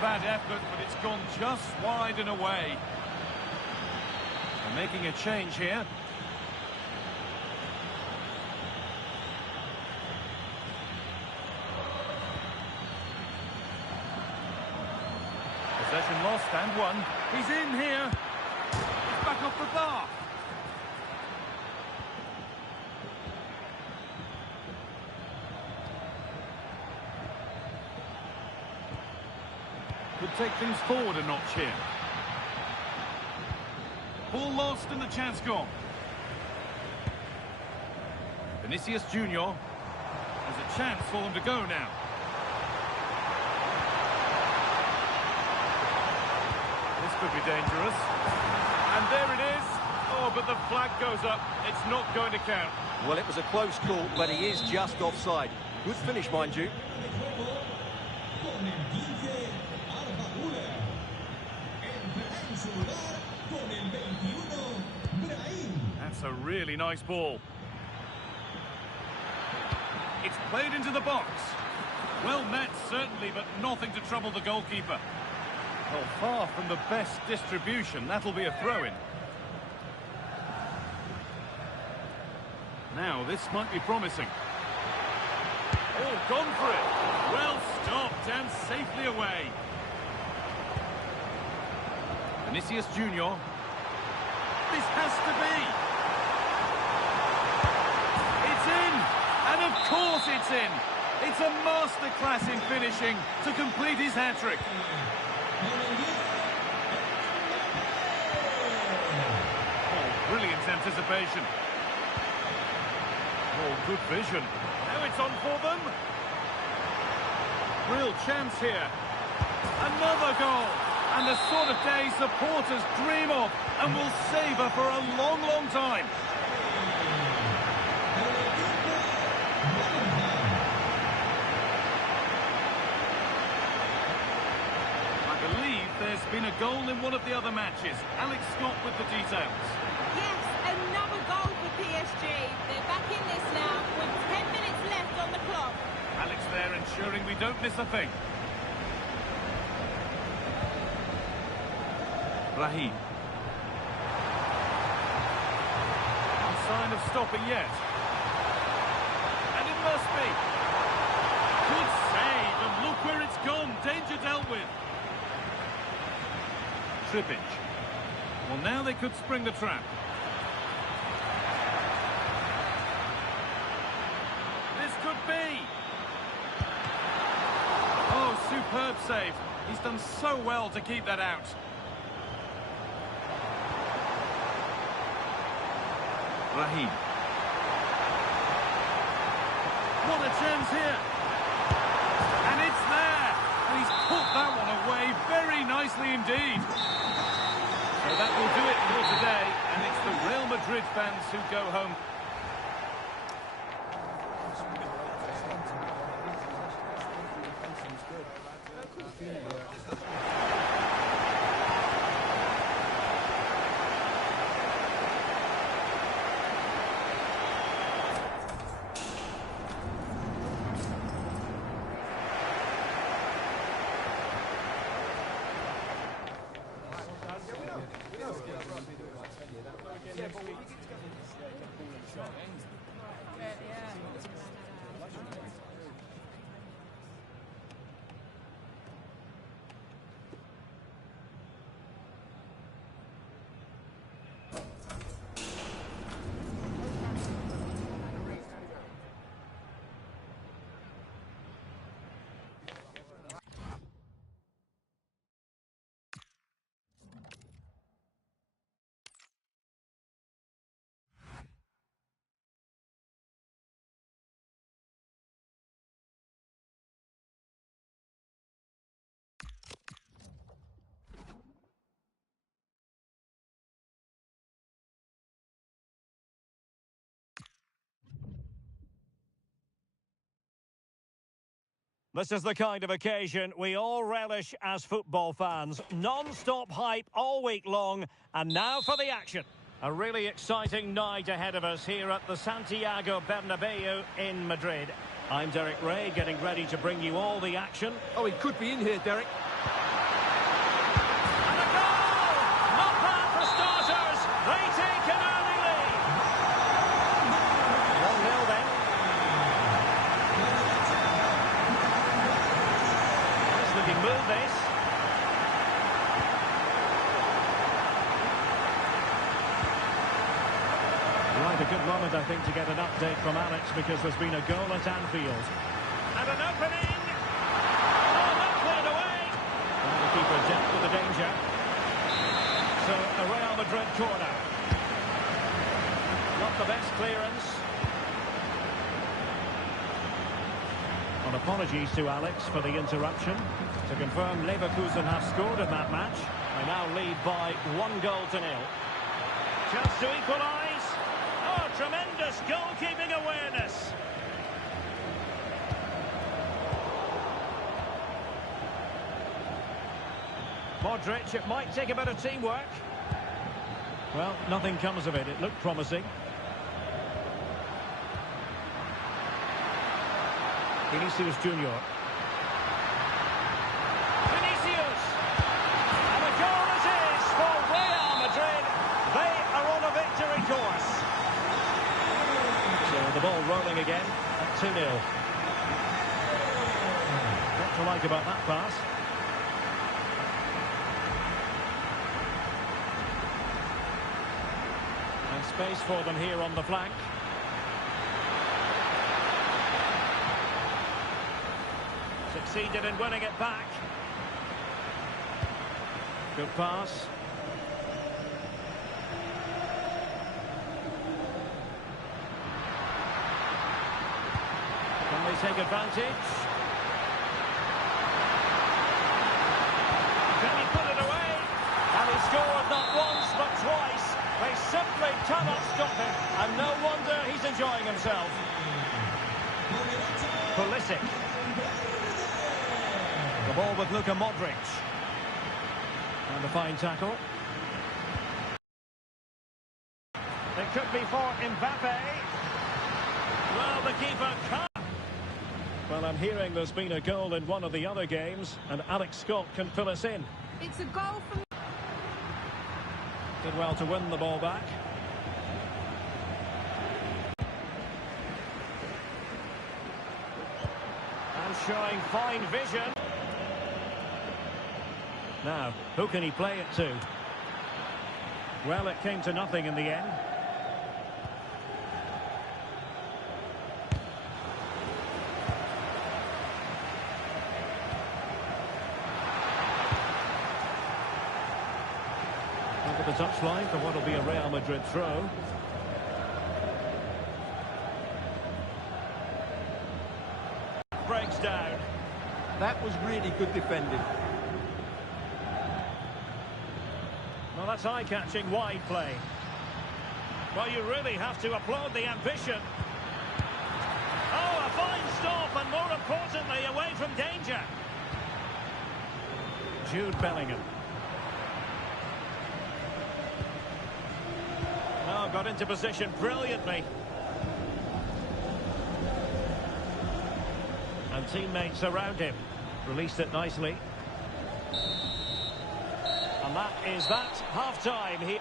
Bad effort, but it's gone just wide and away. They're making a change here. Possession lost and won. He's in here. He's back off the bar. Could take things forward a notch here. Ball lost and the chance gone. Vinicius Junior has a chance for them to go now. This could be dangerous. And there it is. Oh, but the flag goes up. It's not going to count. Well, it was a close call, but he is just offside. Good finish, mind you. That's a really nice ball. It's played into the box. Well met, certainly, but nothing to trouble the goalkeeper. Well, far from the best distribution. That'll be a throw-in. Now, this might be promising. Oh, gone for it. Well stopped and safely away. Vinicius Junior. This has to be. It's in. And of course it's in. It's a masterclass in finishing to complete his hat-trick. Oh, brilliant anticipation. Oh, good vision. Now it's on for them. Real chance here. Another goal. And the sort of day supporters dream of and will savour for a long, long time. I believe there's been a goal in one of the other matches. Alex Scott with the details. Yes, another goal for PSG. They're back in this now with 10 minutes left on the clock. Alex there ensuring we don't miss a thing. Raheem. No sign of stopping yet. And it must be. Good save, and look where it's gone. Danger dealt with. Trippage. Well, now they could spring the trap. This could be. Oh, superb save. He's done so well to keep that out. Raheem. What a chance here. And it's there. And he's put that one away very nicely indeed. So that will do it for today. And it's the Real Madrid fans who go home. This is the kind of occasion we all relish as football fans. Non-stop hype all week long, and now for the action. A really exciting night ahead of us here at the Santiago Bernabeu in Madrid. I'm Derek Ray, getting ready to bring you all the action. Oh, he could be in here, Derek. And a goal! Not bad for starters. They take an early lead. 1-0 then. Nice looking move, this. Right, a good moment, I think, to get an update from Alex, because there's been a goal at Anfield. And an opening! Oh, not cleared away! And the keeper dealt with the danger. So, a Real Madrid corner. Not the best clearance. Well, apologies to Alex for the interruption. To confirm, Leverkusen have scored in that match. They now lead by 1-0. Chance to equalise. Oh, tremendous goalkeeping awareness. Modric, it might take a bit of teamwork. Well, nothing comes of it. It looked promising. Vinicius Junior. Vinicius! And a goal it is for Real Madrid. They are on a victory course. So the ball rolling again at 2-0. What to like about that pass? And space for them here on the flank. Succeeded in winning it back. Good pass. Can they take advantage? Can he put it away? And he scored not once but twice. They simply cannot stop him. And no wonder he's enjoying himself. Pulisic. The ball with Luka Modric. And a fine tackle. It could be for Mbappe. Well, the keeper can't. Well, I'm hearing there's been a goal in one of the other games, and Alex Scott can fill us in. It's a goal from... Did well to win the ball back. And showing fine vision. Now, who can he play it to? Well, it came to nothing in the end. touchline for what will be a Real Madrid throw. Breaks down. That was really good defending. Well, that's eye-catching wide play. Well, you really have to applaud the ambition. Oh, a fine stop, and more importantly, away from danger. Jude Bellingham. Oh, got into position brilliantly. And teammates around him. Released it nicely. And that is that. Half-time here.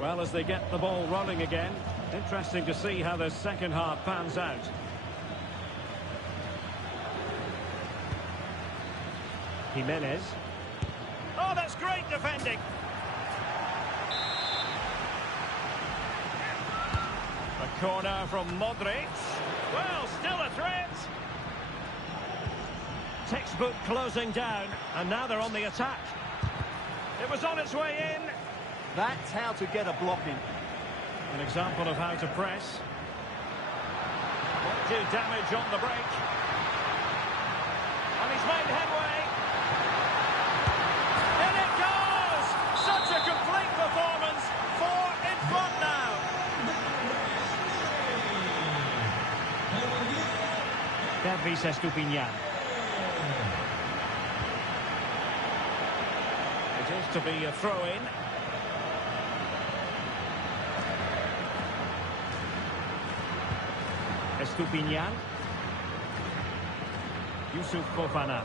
Well, as they get the ball rolling again, interesting to see how the second half pans out. Jimenez. Oh, that's great defending. A corner from Modric. Well, still a threat. Textbook closing down, and now they're on the attack. It was on its way in. That's how to get a block in. An example of how to press. Won't do damage on the break. And he's made headway. In it goes! Such a complete performance. 4 in front now. Davis Estupinian. It is to be a throw-in. Estupinian. Yusuf Fofana.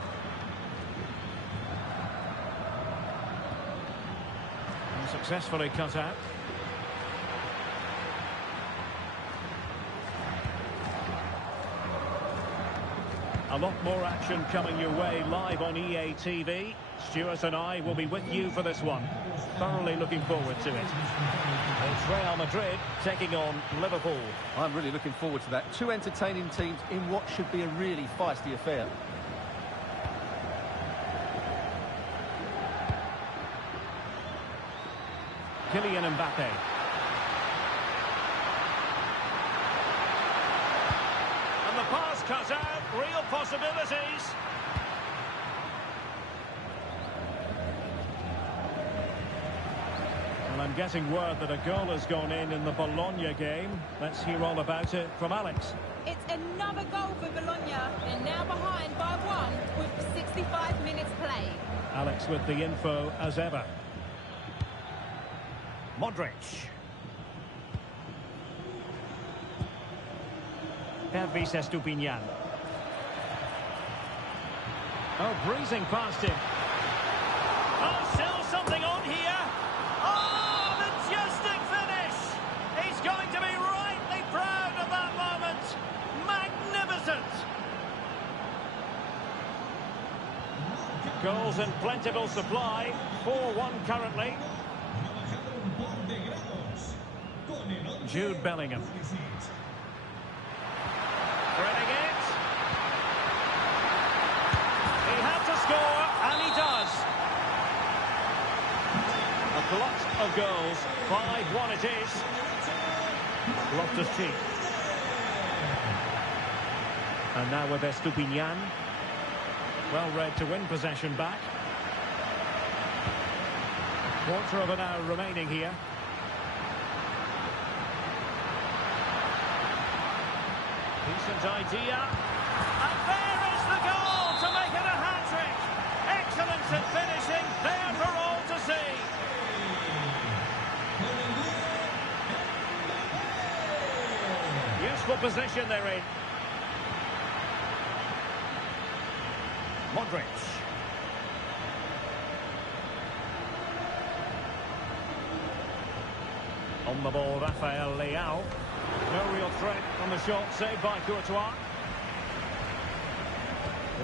And successfully cut out. A lot more action coming your way live on EA TV. Stuart and I will be with you for this one. Thoroughly looking forward to it. It's Real Madrid taking on Liverpool. I'm really looking forward to that. Two entertaining teams in what should be a really feisty affair. Kylian Mbappe. And the pass cut out. Real possibilities. Well, I'm getting word that a goal has gone in the Bologna game. Let's hear all about it from Alex. It's another goal for Bologna. They're now behind by 1 with 65 minutes played. Alex with the info as ever. Modric. Davis Estupinian. Oh, breezing past him. Oh, still something on here. Oh, majestic finish. He's going to be rightly proud of that moment. Magnificent. Goals in plentiful supply. 4-1 currently. Jude Bellingham. Threading it. He had to score, and he does. A glut of goals. 5-1 it is. Loftus-Cheek. And now with Estupinian. Well read to win possession back. Quarter of an hour remaining here. Decent idea. And there is the goal to make it a hat-trick. Excellence in finishing, there for all to see. useful position they're in. Modric. On the ball, Rafael Leao. No real threat on the shot, saved by Courtois.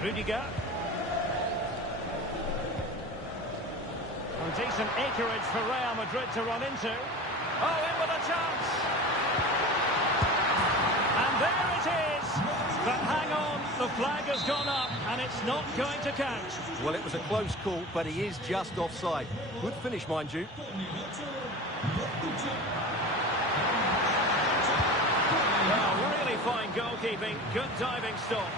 Rudiger. A decent acreage for Real Madrid to run into. Oh, in with a chance. And there it is. But hang on, the flag has gone up and it's not going to count. Well, it was a close call, but he is just offside. Good finish, mind you. Well, really fine goalkeeping. Good diving stop.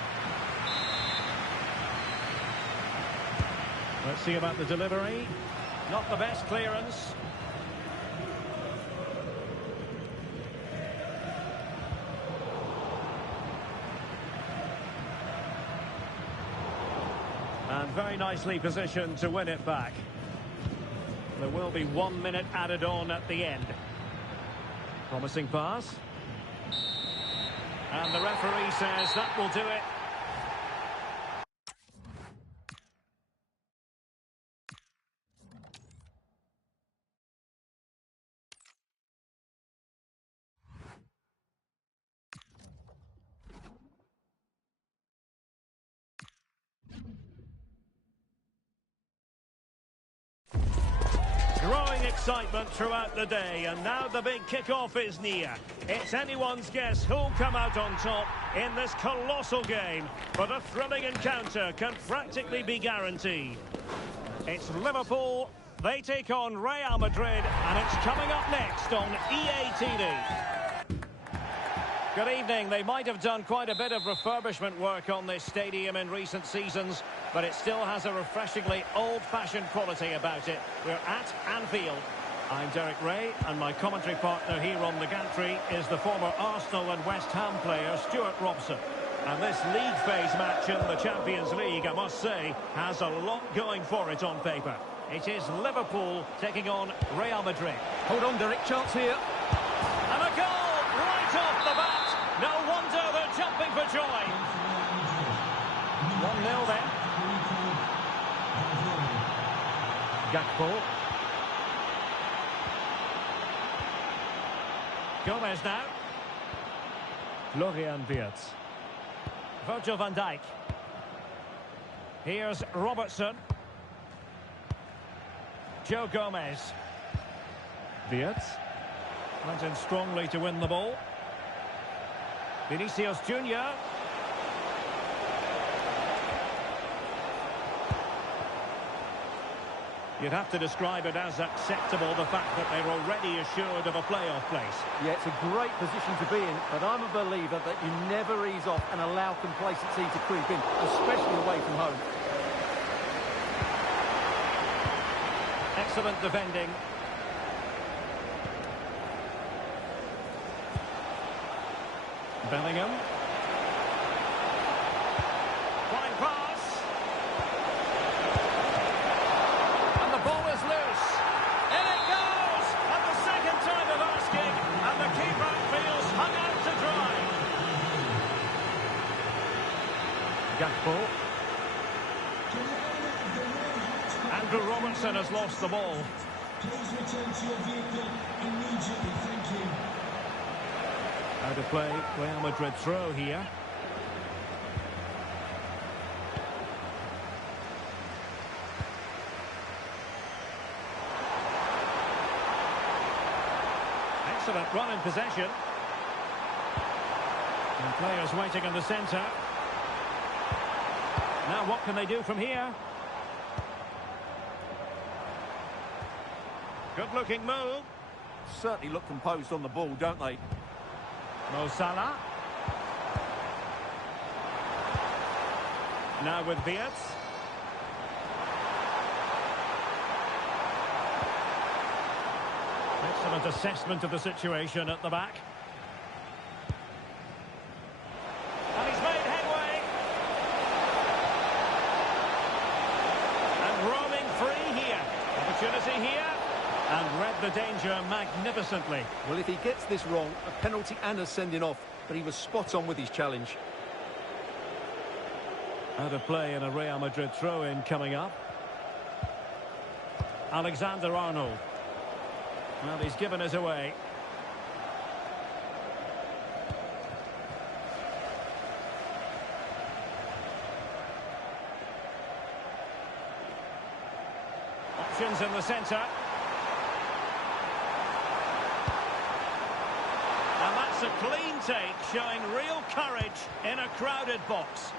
Let's see about the delivery. Not the best clearance. And very nicely positioned to win it back. There will be 1 minute added on at the end. Promising pass. And the referee says that will do it. Growing excitement throughout the day, and now the big kick-off is near. It's anyone's guess who'll come out on top in this colossal game, but a thrilling encounter can practically be guaranteed. It's Liverpool, they take on Real Madrid, and it's coming up next on EA TV. Good evening. They might have done quite a bit of refurbishment work on this stadium in recent seasons, but it still has a refreshingly old-fashioned quality about it. We're at Anfield. I'm Derek Ray, and my commentary partner here on the gantry is the former Arsenal and West Ham player Stuart Robson. And this league phase match in the Champions League, I must say, has a lot going for it on paper. It is Liverpool taking on Real Madrid. Hold on, Derek. Chance here. And a goal right off the bat. No wonder they're jumping for joy. 1-0 then. Gakpo. Gomez now. Florian Wirtz. Virgil van Dijk. Here's Robertson. Joe Gomez. Wirtz. Went in strongly to win the ball. Vinicius Junior. You'd have to describe it as acceptable, the fact that they're already assured of a playoff place. Yeah, it's a great position to be in, but I'm a believer that you never ease off and allow complacency to creep in, especially away from home. Excellent defending. Bellingham. Flying pass. And the ball is loose. In it goes! And the second time of asking. And the keeper feels hung out to dry. Gakpo. Andrew Robertson has lost the ball. Please return to your vehicle immediately. Thank you. Out of play, Real Madrid throw here. Excellent run in possession. And players waiting in the centre. Now what can they do from here? Good looking move. Certainly look composed on the ball, don't they? Mo Salah. Now with Wirtz. Excellent assessment of the situation at the back. And he's made headway. And roaming free here. Opportunity here. And read the danger magnificently. Well, if he gets this wrong, a penalty and a sending off, but he was spot on with his challenge. Out of play in a Real Madrid throw-in coming up. Alexander-Arnold. Well, he's given us away. Options in the centre. And that's a clean take, showing real courage in a crowded box.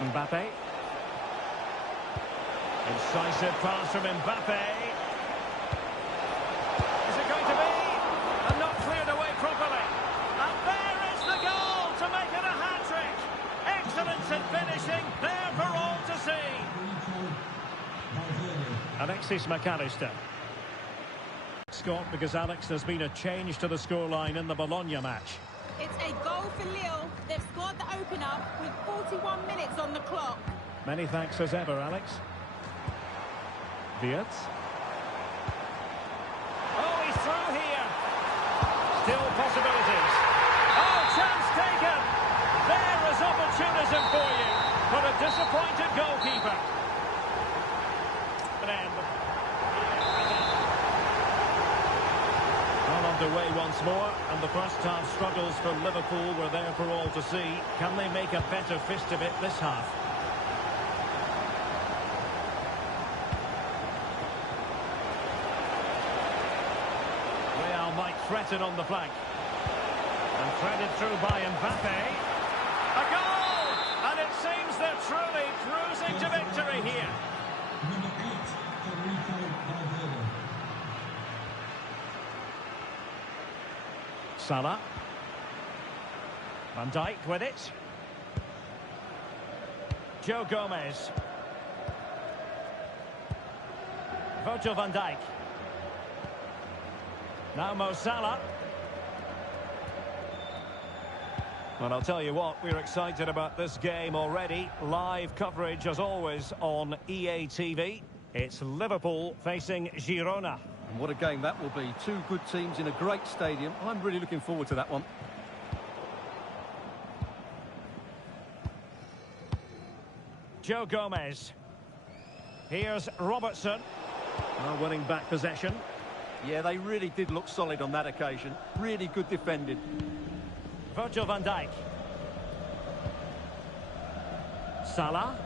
Mbappe. Incisive pass from Mbappe. Is it going to be? And not cleared away properly. And there is the goal to make it a hat-trick. Excellence in finishing, there for all to see. Alexis McAllister. Scott, because Alex, there's been a change to the scoreline in the Bologna match. It's a goal for Lille. They've scored the opener with 41 minutes on the clock. Many thanks as ever, Alex. Wirtz. Oh, he's through here. Still possibilities. Oh, chance taken. There is opportunism for you, but a disappointed goalkeeper. An end. Well underway once more, and the first half struggles for Liverpool were there for all to see. Can they make a better fist of it this half? Real might threaten on the flank. And threaded through by Mbappe. A goal! And it seems they're truly cruising to victory here. Number 8, Federico Valverde. Salah. Van Dijk with it. Joe Gomez. Virgil van Dijk. Now Mo Salah. Well, I'll tell you what, we're excited about this game already. Live coverage, as always, on EA TV. It's Liverpool facing Girona. And what a game that will be. Two good teams in a great stadium. I'm really looking forward to that one. Joe Gomez. Here's Robertson. Now winning back possession. Yeah, they really did look solid on that occasion. Really good defending. Virgil van Dijk. Salah.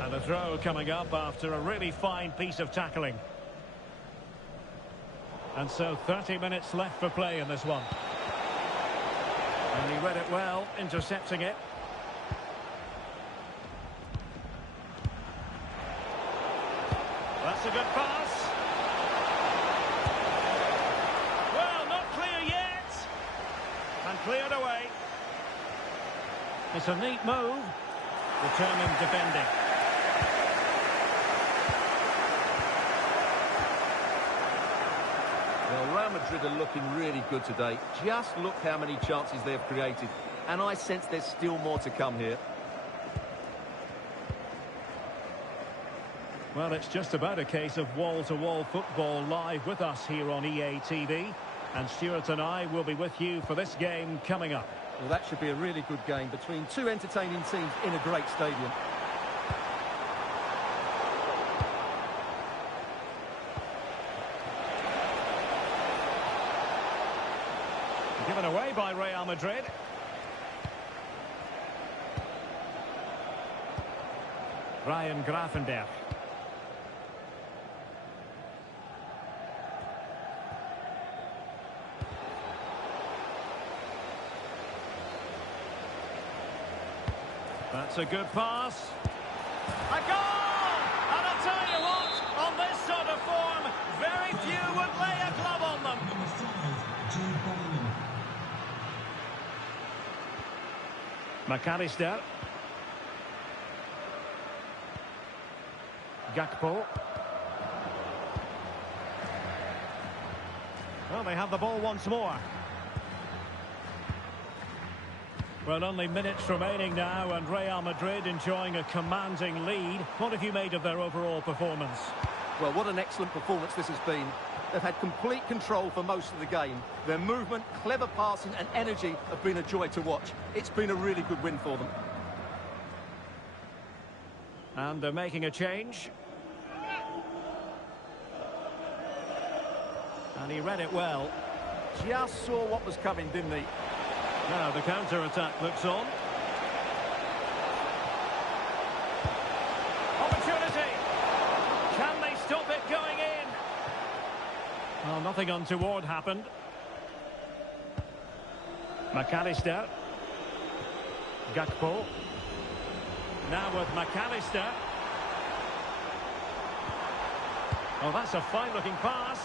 And a throw coming up after a really fine piece of tackling. And so 30 minutes left for play in this one. And he read it well, intercepting it. That's a good pass. Well, not clear yet. And cleared away. It's a neat move. Determined defending. Well, Real Madrid are looking really good today. Just look how many chances they've created. And I sense there's still more to come here. Well, it's just about a case of wall-to-wall football live with us here on EA TV. And Stuart and I will be with you for this game coming up. Well, that should be a really good game between two entertaining teams in a great stadium. Given away by Real Madrid. Ryan Gravenberch. That's a good pass. A goal! And I'll tell you what, on this sort of form, very few would lay a glove on them. Number 5, Jude Bellingham. McAllister. Gakpo. Well, they have the ball once more. Well, only minutes remaining now, and Real Madrid enjoying a commanding lead. What have you made of their overall performance? Well, what an excellent performance this has been. They've had complete control for most of the game. Their movement, clever passing and energy have been a joy to watch. It's been a really good win for them. And they're making a change. And he read it well. Just saw what was coming, didn't he? Now the counter-attack looks on. Opportunity! Can they stop it going in? Well, nothing untoward happened. McAllister. Gakpo. Now with McAllister. Oh, that's a fine-looking pass.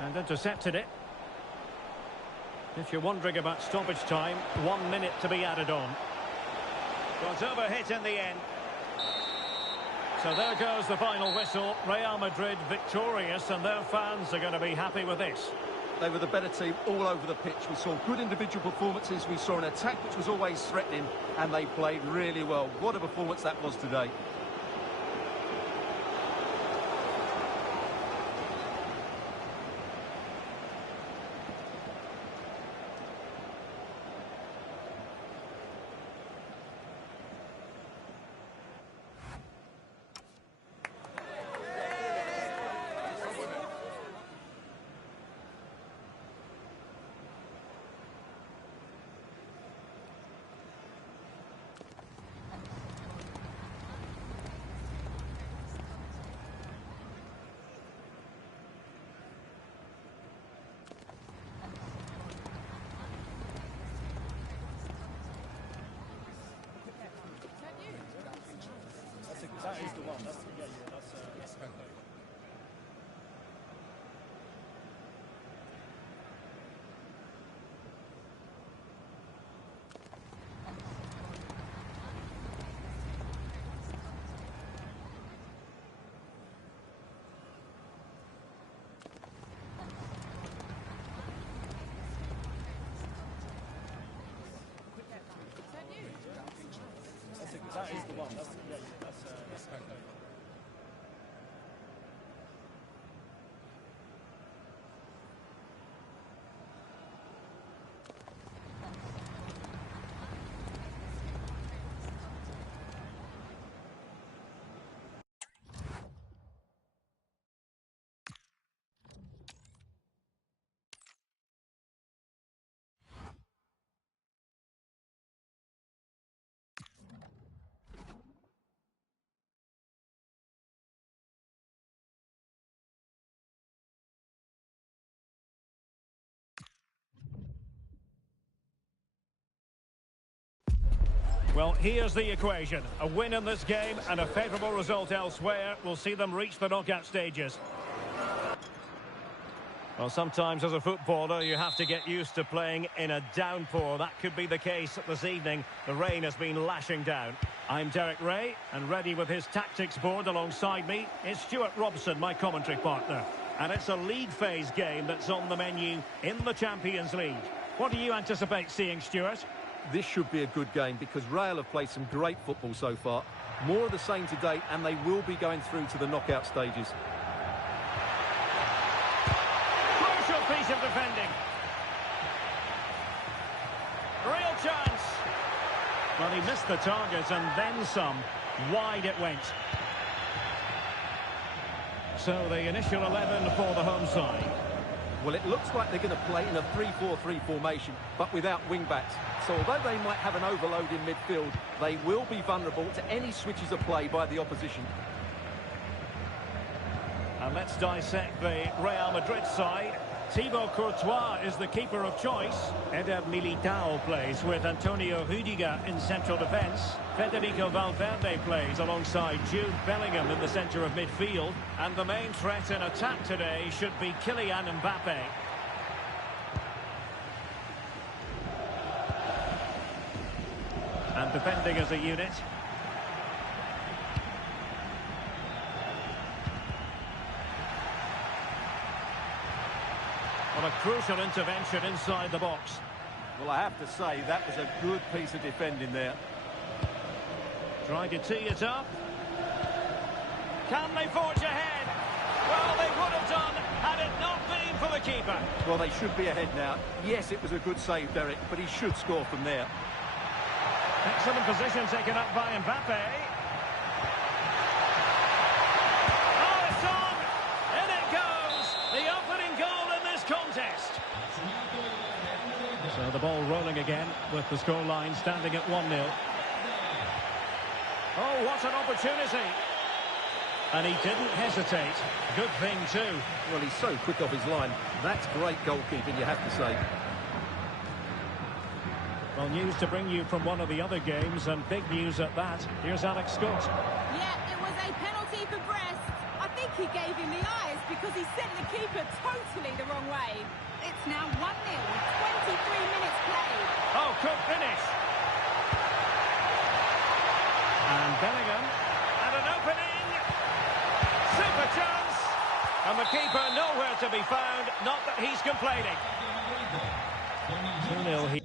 And intercepted it. If you're wondering about stoppage time, 1 minute to be added on. Was overhit in the end. So there goes the final whistle. Real Madrid victorious, and their fans are going to be happy with this. They were the better team all over the pitch. We saw good individual performances. We saw an attack which was always threatening, and they played really well. What a performance that was today. That is the one. That's the one. That's Well, here's the equation. A win in this game and a favourable result elsewhere will see them reach the knockout stages. Well, sometimes as a footballer you have to get used to playing in a downpour. That could be the case this evening. The rain has been lashing down. I'm Derek Ray, and ready with his tactics board alongside me is Stuart Robson, my commentary partner. And it's a league phase game that's on the menu in the Champions League. What do you anticipate seeing, Stuart? This should be a good game because Real have played some great football so far. More of the same to date, and they will be going through to the knockout stages. Crucial piece of defending. Real chance. Well, he missed the target and then some. Wide it went. So the initial 11 for the home side. Well, it looks like they're going to play in a 3-4-3 formation, but without wing-backs. So although they might have an overload in midfield, they will be vulnerable to any switches of play by the opposition. And let's dissect the Real Madrid side. Thibaut Courtois is the keeper of choice. Eder Militao plays with Antonio Rudiger in central defence. Federico Valverde plays alongside Jude Bellingham in the centre of midfield. And the main threat in attack today should be Kylian Mbappe. And defending as a unit. Well, a crucial intervention inside the box. Well, I have to say, that was a good piece of defending there. Trying to tee it up. Can they forge ahead? Well, they would have done had it not been for the keeper. Well, they should be ahead now. Yes, it was a good save, Derek, but he should score from there. Excellent position taken up by Mbappe. Oh, it's on! In it goes! The opening goal in this contest. So the ball rolling again with the scoreline standing at 1-0. Oh, what an opportunity! And he didn't hesitate. Good thing, too. Well, he's so quick off his line. That's great goalkeeping, you have to say. Well, news to bring you from one of the other games, and big news at that. Here's Alex Scott. Yeah, it was a penalty for Brest. I think he gave him the eyes because he sent the keeper totally the wrong way. It's now 1-0 with 23 minutes played. Oh, good finish. And Bellingham. And an opening. Super chance. And the keeper nowhere to be found. Not that he's complaining. 2-0 here.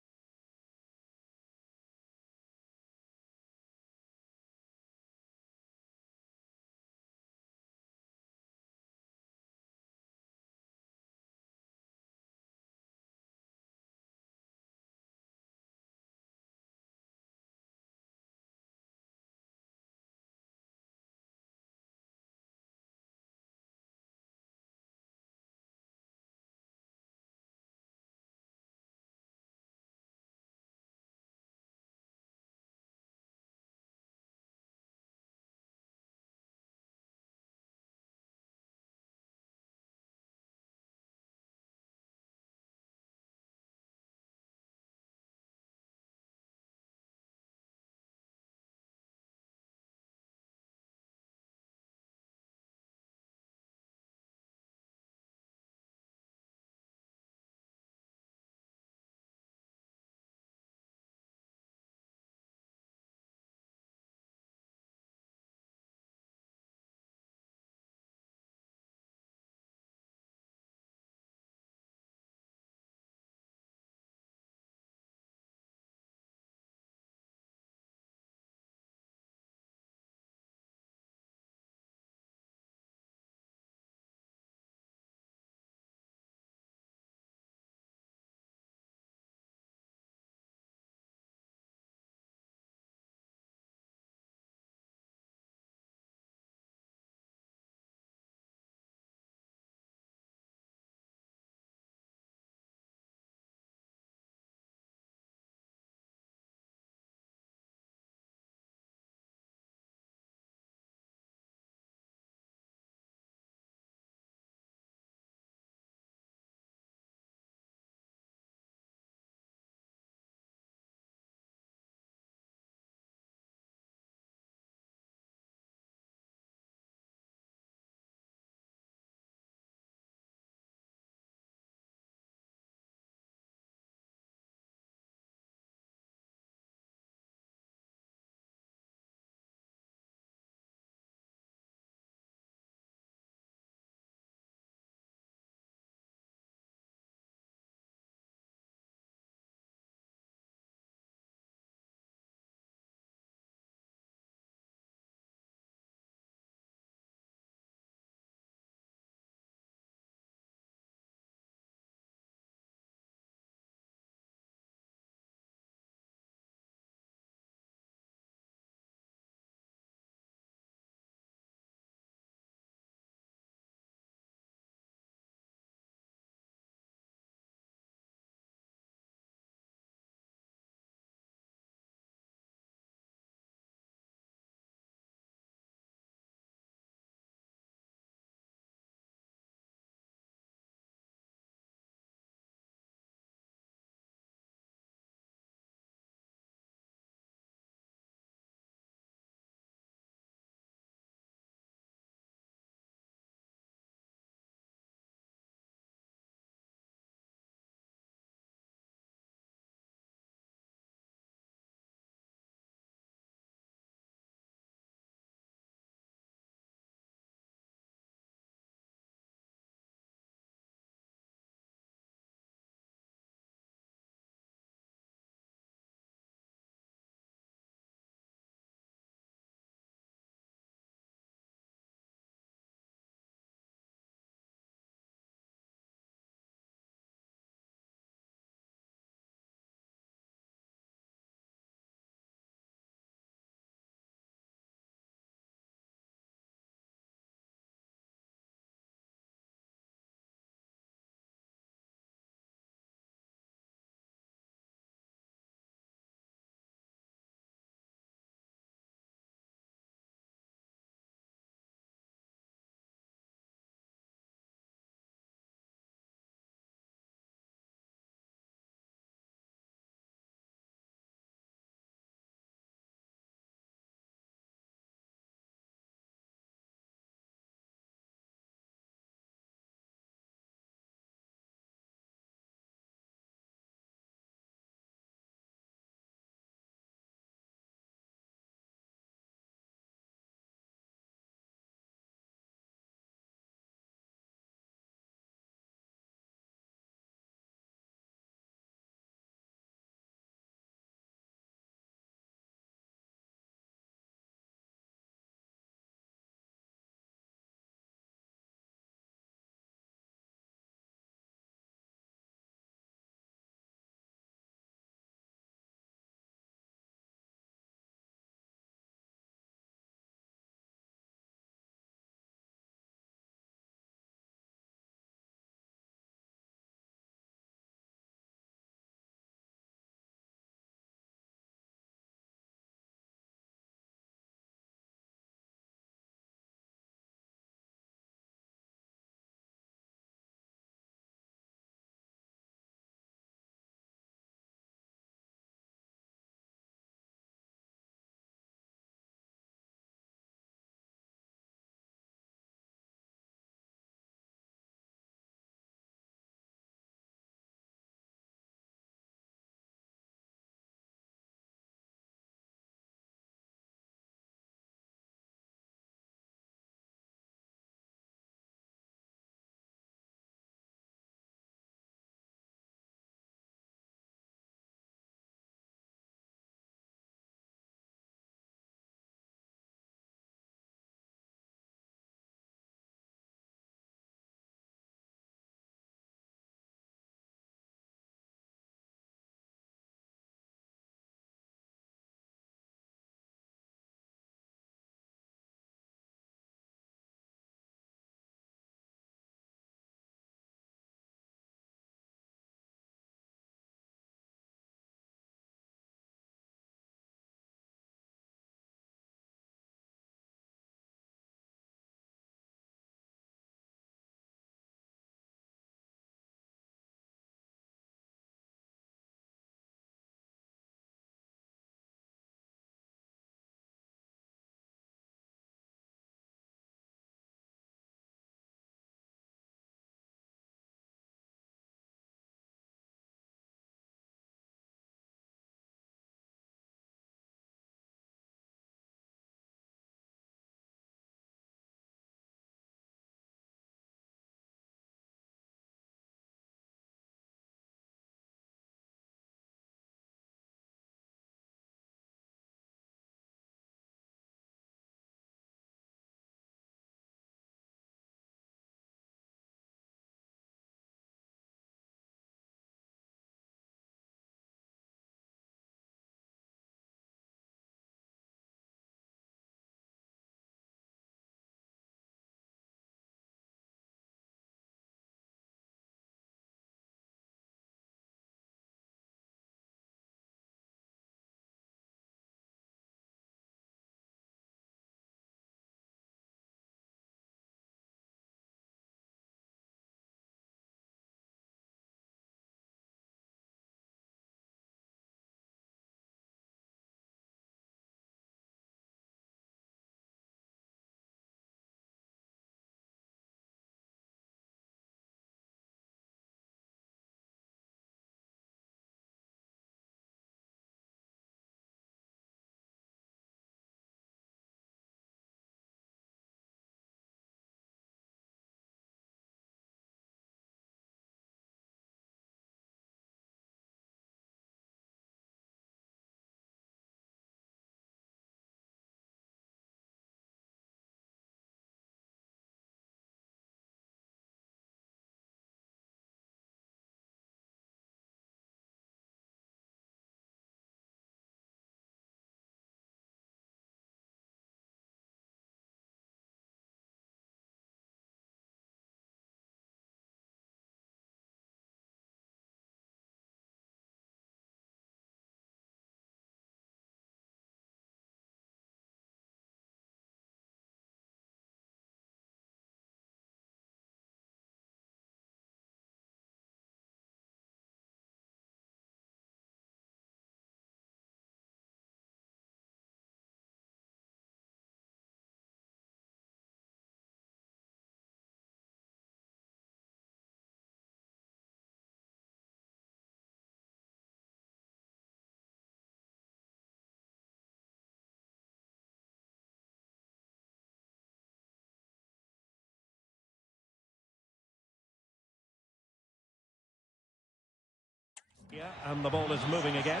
Yeah, and the ball is moving again.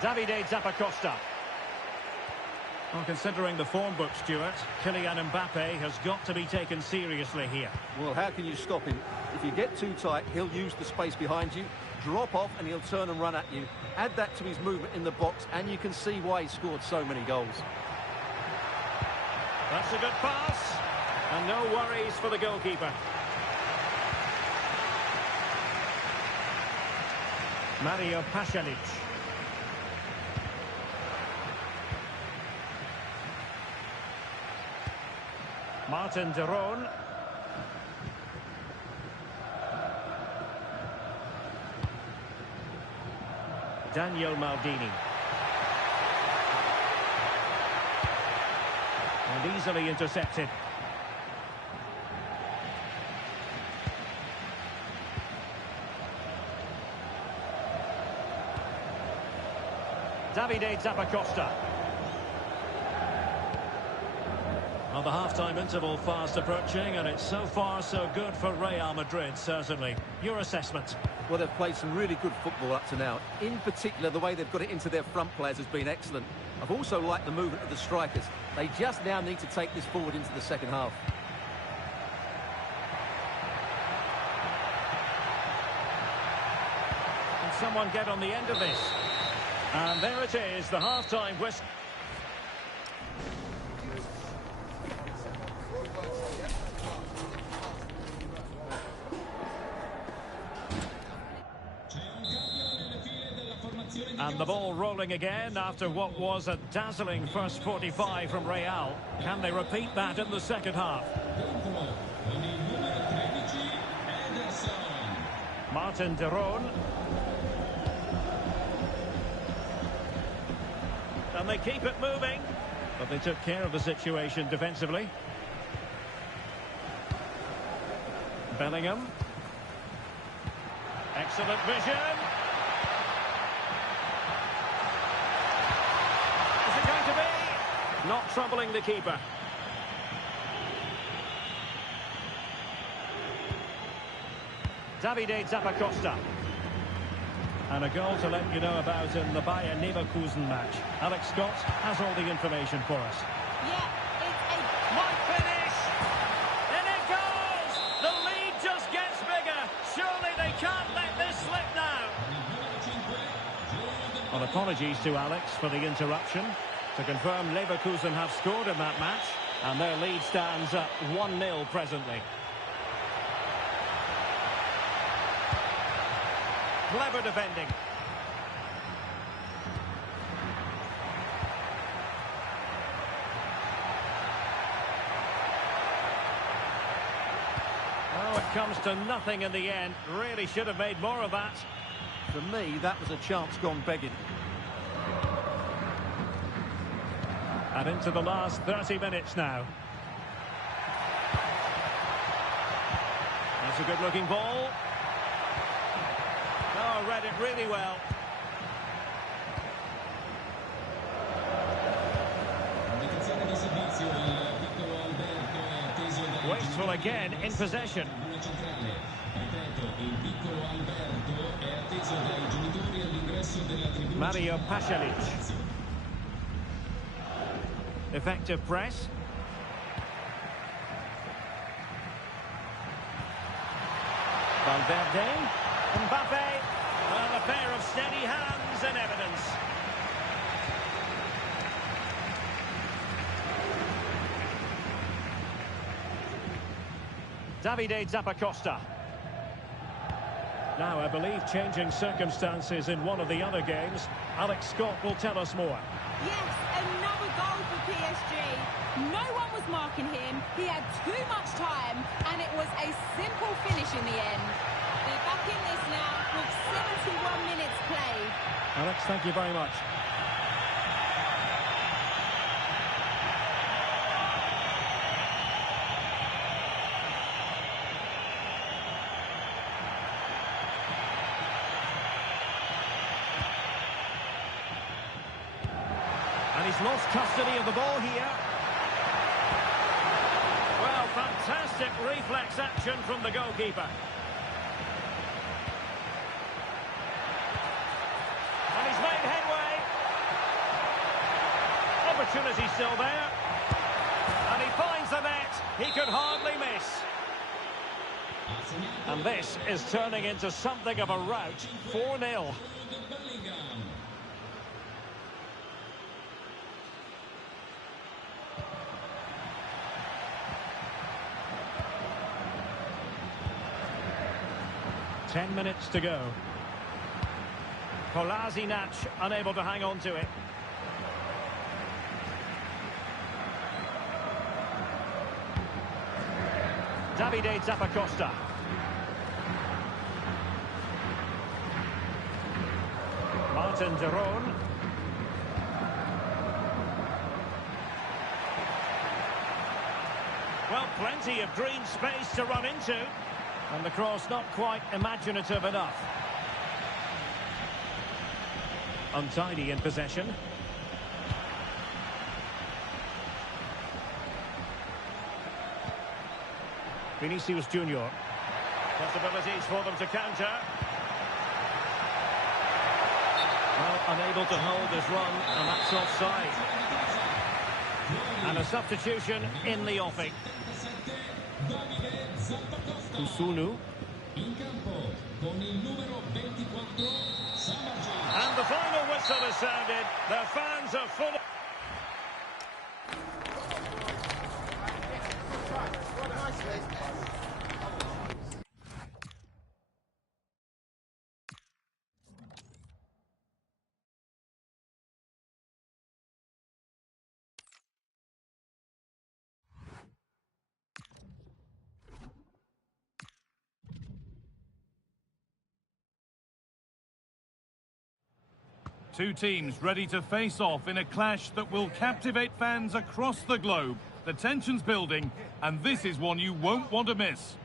Davide Zappacosta. Well, considering the form book, Stuart, Kylian Mbappe has got to be taken seriously here. Well, how can you stop him? If you get too tight, he'll use the space behind you, drop off, and he'll turn and run at you. Add that to his movement in the box, and you can see why he scored so many goals. That's a good pass. And no worries for the goalkeeper. Mario Pasalic. Martin de Roon. Daniel Maldini. And easily intercepted. Davide Zappacosta. Well, the half-time interval fast approaching, and it's so far so good for Real Madrid, certainly. Your assessment? Well, they've played some really good football up to now. In particular, the way they've got it into their front players has been excellent. I've also liked the movement of the strikers. They just now need to take this forward into the second half. Can someone get on the end of this? And there it is, the half-time whistle. And the ball rolling again after what was a dazzling first 45 from Real. Can they repeat that in the second half? Martin de Roon. And they keep it moving. But they took care of the situation defensively. Bellingham. Excellent vision. Is it going to be? Not troubling the keeper. Davide Zappacosta. And a goal to let you know about in the Bayern Leverkusen match. Alex Scott has all the information for us. Yeah, it's a... Might finish! And it goes! The lead just gets bigger. Surely they can't let this slip now. Well, apologies to Alex for the interruption. To confirm, Leverkusen have scored in that match, and their lead stands at 1-0 presently. Clever defending. Oh, it comes to nothing in the end. Really should have made more of that. For me, that was a chance gone begging. And into the last 30 minutes now. That's a good-looking ball. Oh, read it really well. Wasteful again in possession. Mario Pasalic. Effective press. Valverde. Mbappe. Well, a pair of steady hands and evidence. Davide Zappacosta. Now, I believe changing circumstances in one of the other games. Alex Scott will tell us more. Yes, another goal for PSG. No one was marking him. He had too much time, and it was a simple finish in the end. They're back in this now with 71 minutes played. Alex, thank you very much. And he's lost custody of the ball here. Well, fantastic reflex action from the goalkeeper. opportunity still there. And he finds the net. He could hardly miss. And this is turning into something of a rout. 4-0. Ten minutes to go. Kolasinac unable to hang on to it. Davide Zappacosta. Martin de Roon. Well, plenty of green space to run into. And the cross not quite imaginative enough. Untidy in possession. Vinicius Junior. Possibilities for them to counter. Well, unable to hold his run, and that's offside. And a substitution in the offing. Kusunu. And the final whistle is sounded. The fans are full of... Two teams ready to face off in a clash that will captivate fans across the globe. The tension's building, and this is one you won't want to miss.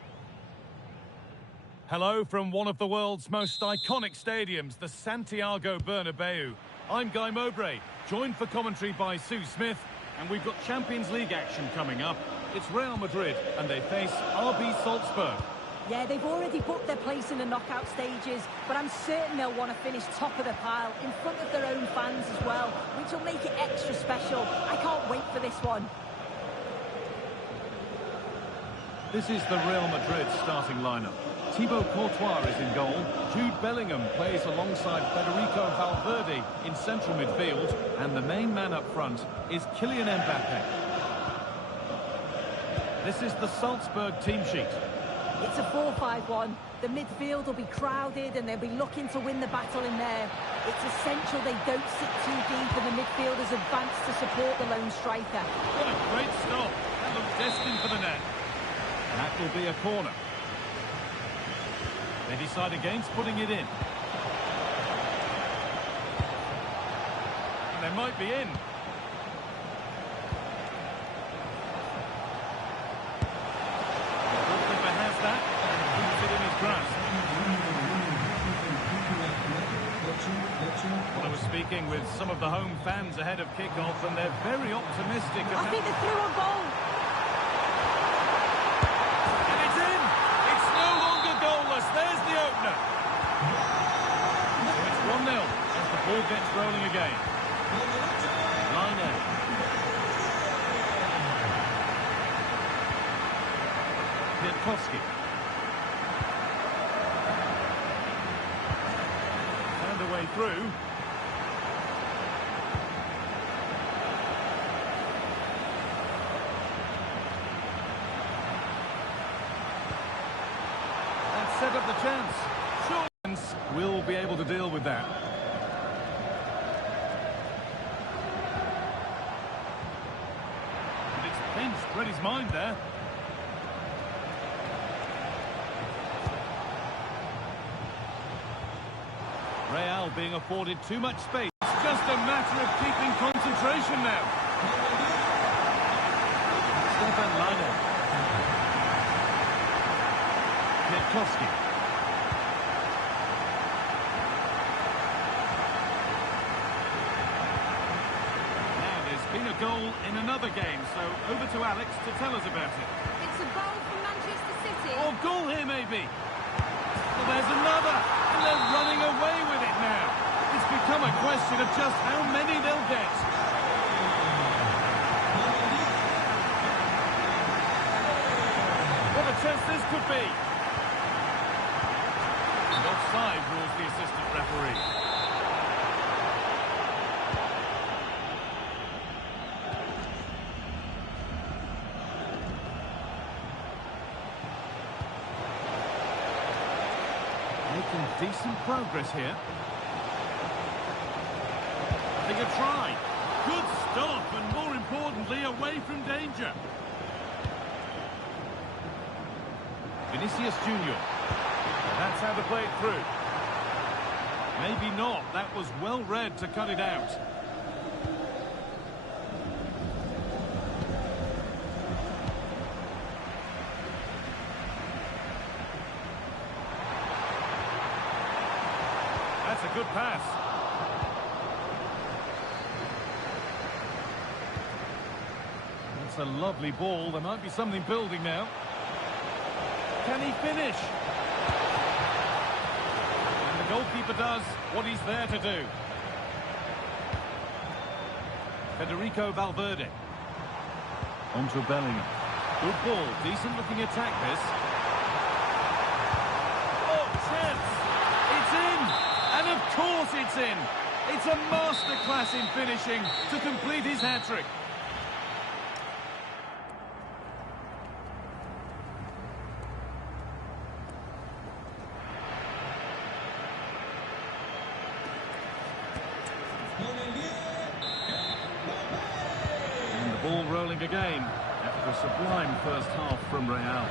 Hello from one of the world's most iconic stadiums, the Santiago Bernabeu. I'm Guy Mowbray, joined for commentary by Sue Smith, and we've got Champions League action coming up. It's Real Madrid, and they face RB Salzburg. Yeah, they've already booked their place in the knockout stages, but I'm certain they'll want to finish top of the pile in front of their own fans as well, which will make it extra special. I can't wait for this one. This is the Real Madrid starting lineup. Thibaut Courtois is in goal. Jude Bellingham plays alongside Federico Valverde in central midfield, and the main man up front is Kylian Mbappe. This is the Salzburg team sheet. It's a 4-5-1. The midfield will be crowded and they'll be looking to win the battle in there. It's essential they don't sit too deep and the midfielders advance to support the lone striker. What a great stop. That looks destined for the net. That will be a corner. They decide against putting it in. And they might be in. That and keeps it in his grasp. Well, I was speaking with some of the home fans ahead of kick-off, and they're very optimistic. I think they're through on goal. And it's in! It's no longer goalless. There's the opener. So it's 1-0 as the ball gets rolling again. Line A. Piatkowski. Found a way through. And set up the chance. Sure, will be able to deal with that. And it's pinched, read his mind there. Real being afforded too much space. It's just a matter of keeping concentration now. Stefan Leiner. Piatkowski. Now there's been a goal in another game, so over to Alex to tell us about it. It's a goal for Manchester City. Or goal here maybe. Well, there's another, and they're running away with it now. It's become a question of just how many they'll get. contest this could be. And offside rules the assistant referee. Making decent progress here. Having a try. Good stop, and more importantly, away from danger. Vinicius Junior. That's how to play it through. Maybe not. That was well read to cut it out. That's a good pass. That's a lovely ball. There might be something building now. Can he finish? And the goalkeeper does what he's there to do. Federico Valverde. Onto Bellingham. Good ball. Decent looking attack this. Oh, chance! It's in! And of course it's in! It's a masterclass in finishing to complete his hat-trick. And the ball rolling again after a sublime first half from Real.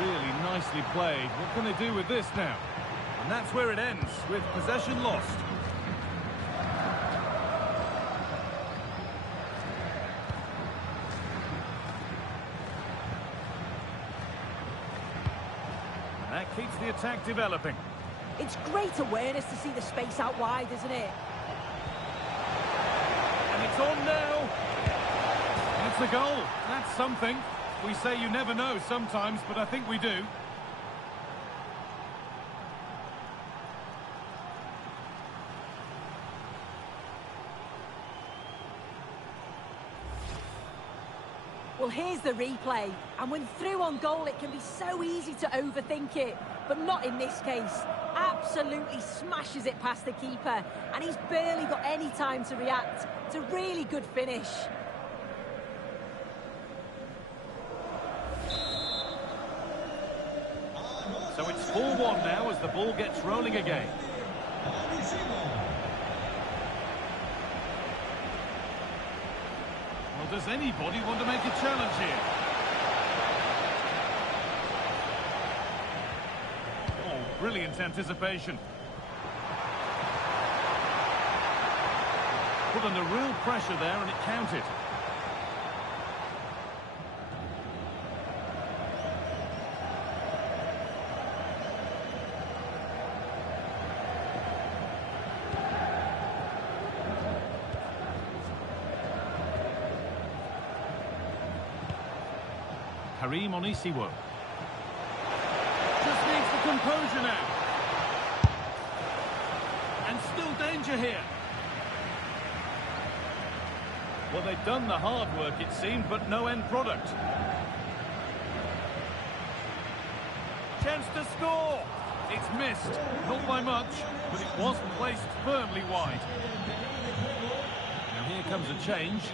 Really nicely played. What can they do with this now? And that's where it ends, with possession lost. And that keeps the attack developing. It's great awareness to see the space out wide, isn't it? And it's on now. And it's a goal. That's something. We say you never know sometimes, but I think we do. Well, here's the replay. And when through on goal, it can be so easy to overthink it. But not in this case. Absolutely smashes it past the keeper. And he's barely got any time to react. It's a really good finish. So it's 4-1 now as the ball gets rolling again. Well, does anybody want to make a challenge here? Oh, brilliant anticipation. Put under real pressure there and it counted. Karim Onisiwo. Just needs the composure now. And still danger here. Well, they've done the hard work, it seemed, but no end product. Chance to score. It's missed. Not by much, but it was placed firmly wide. Now here comes a change.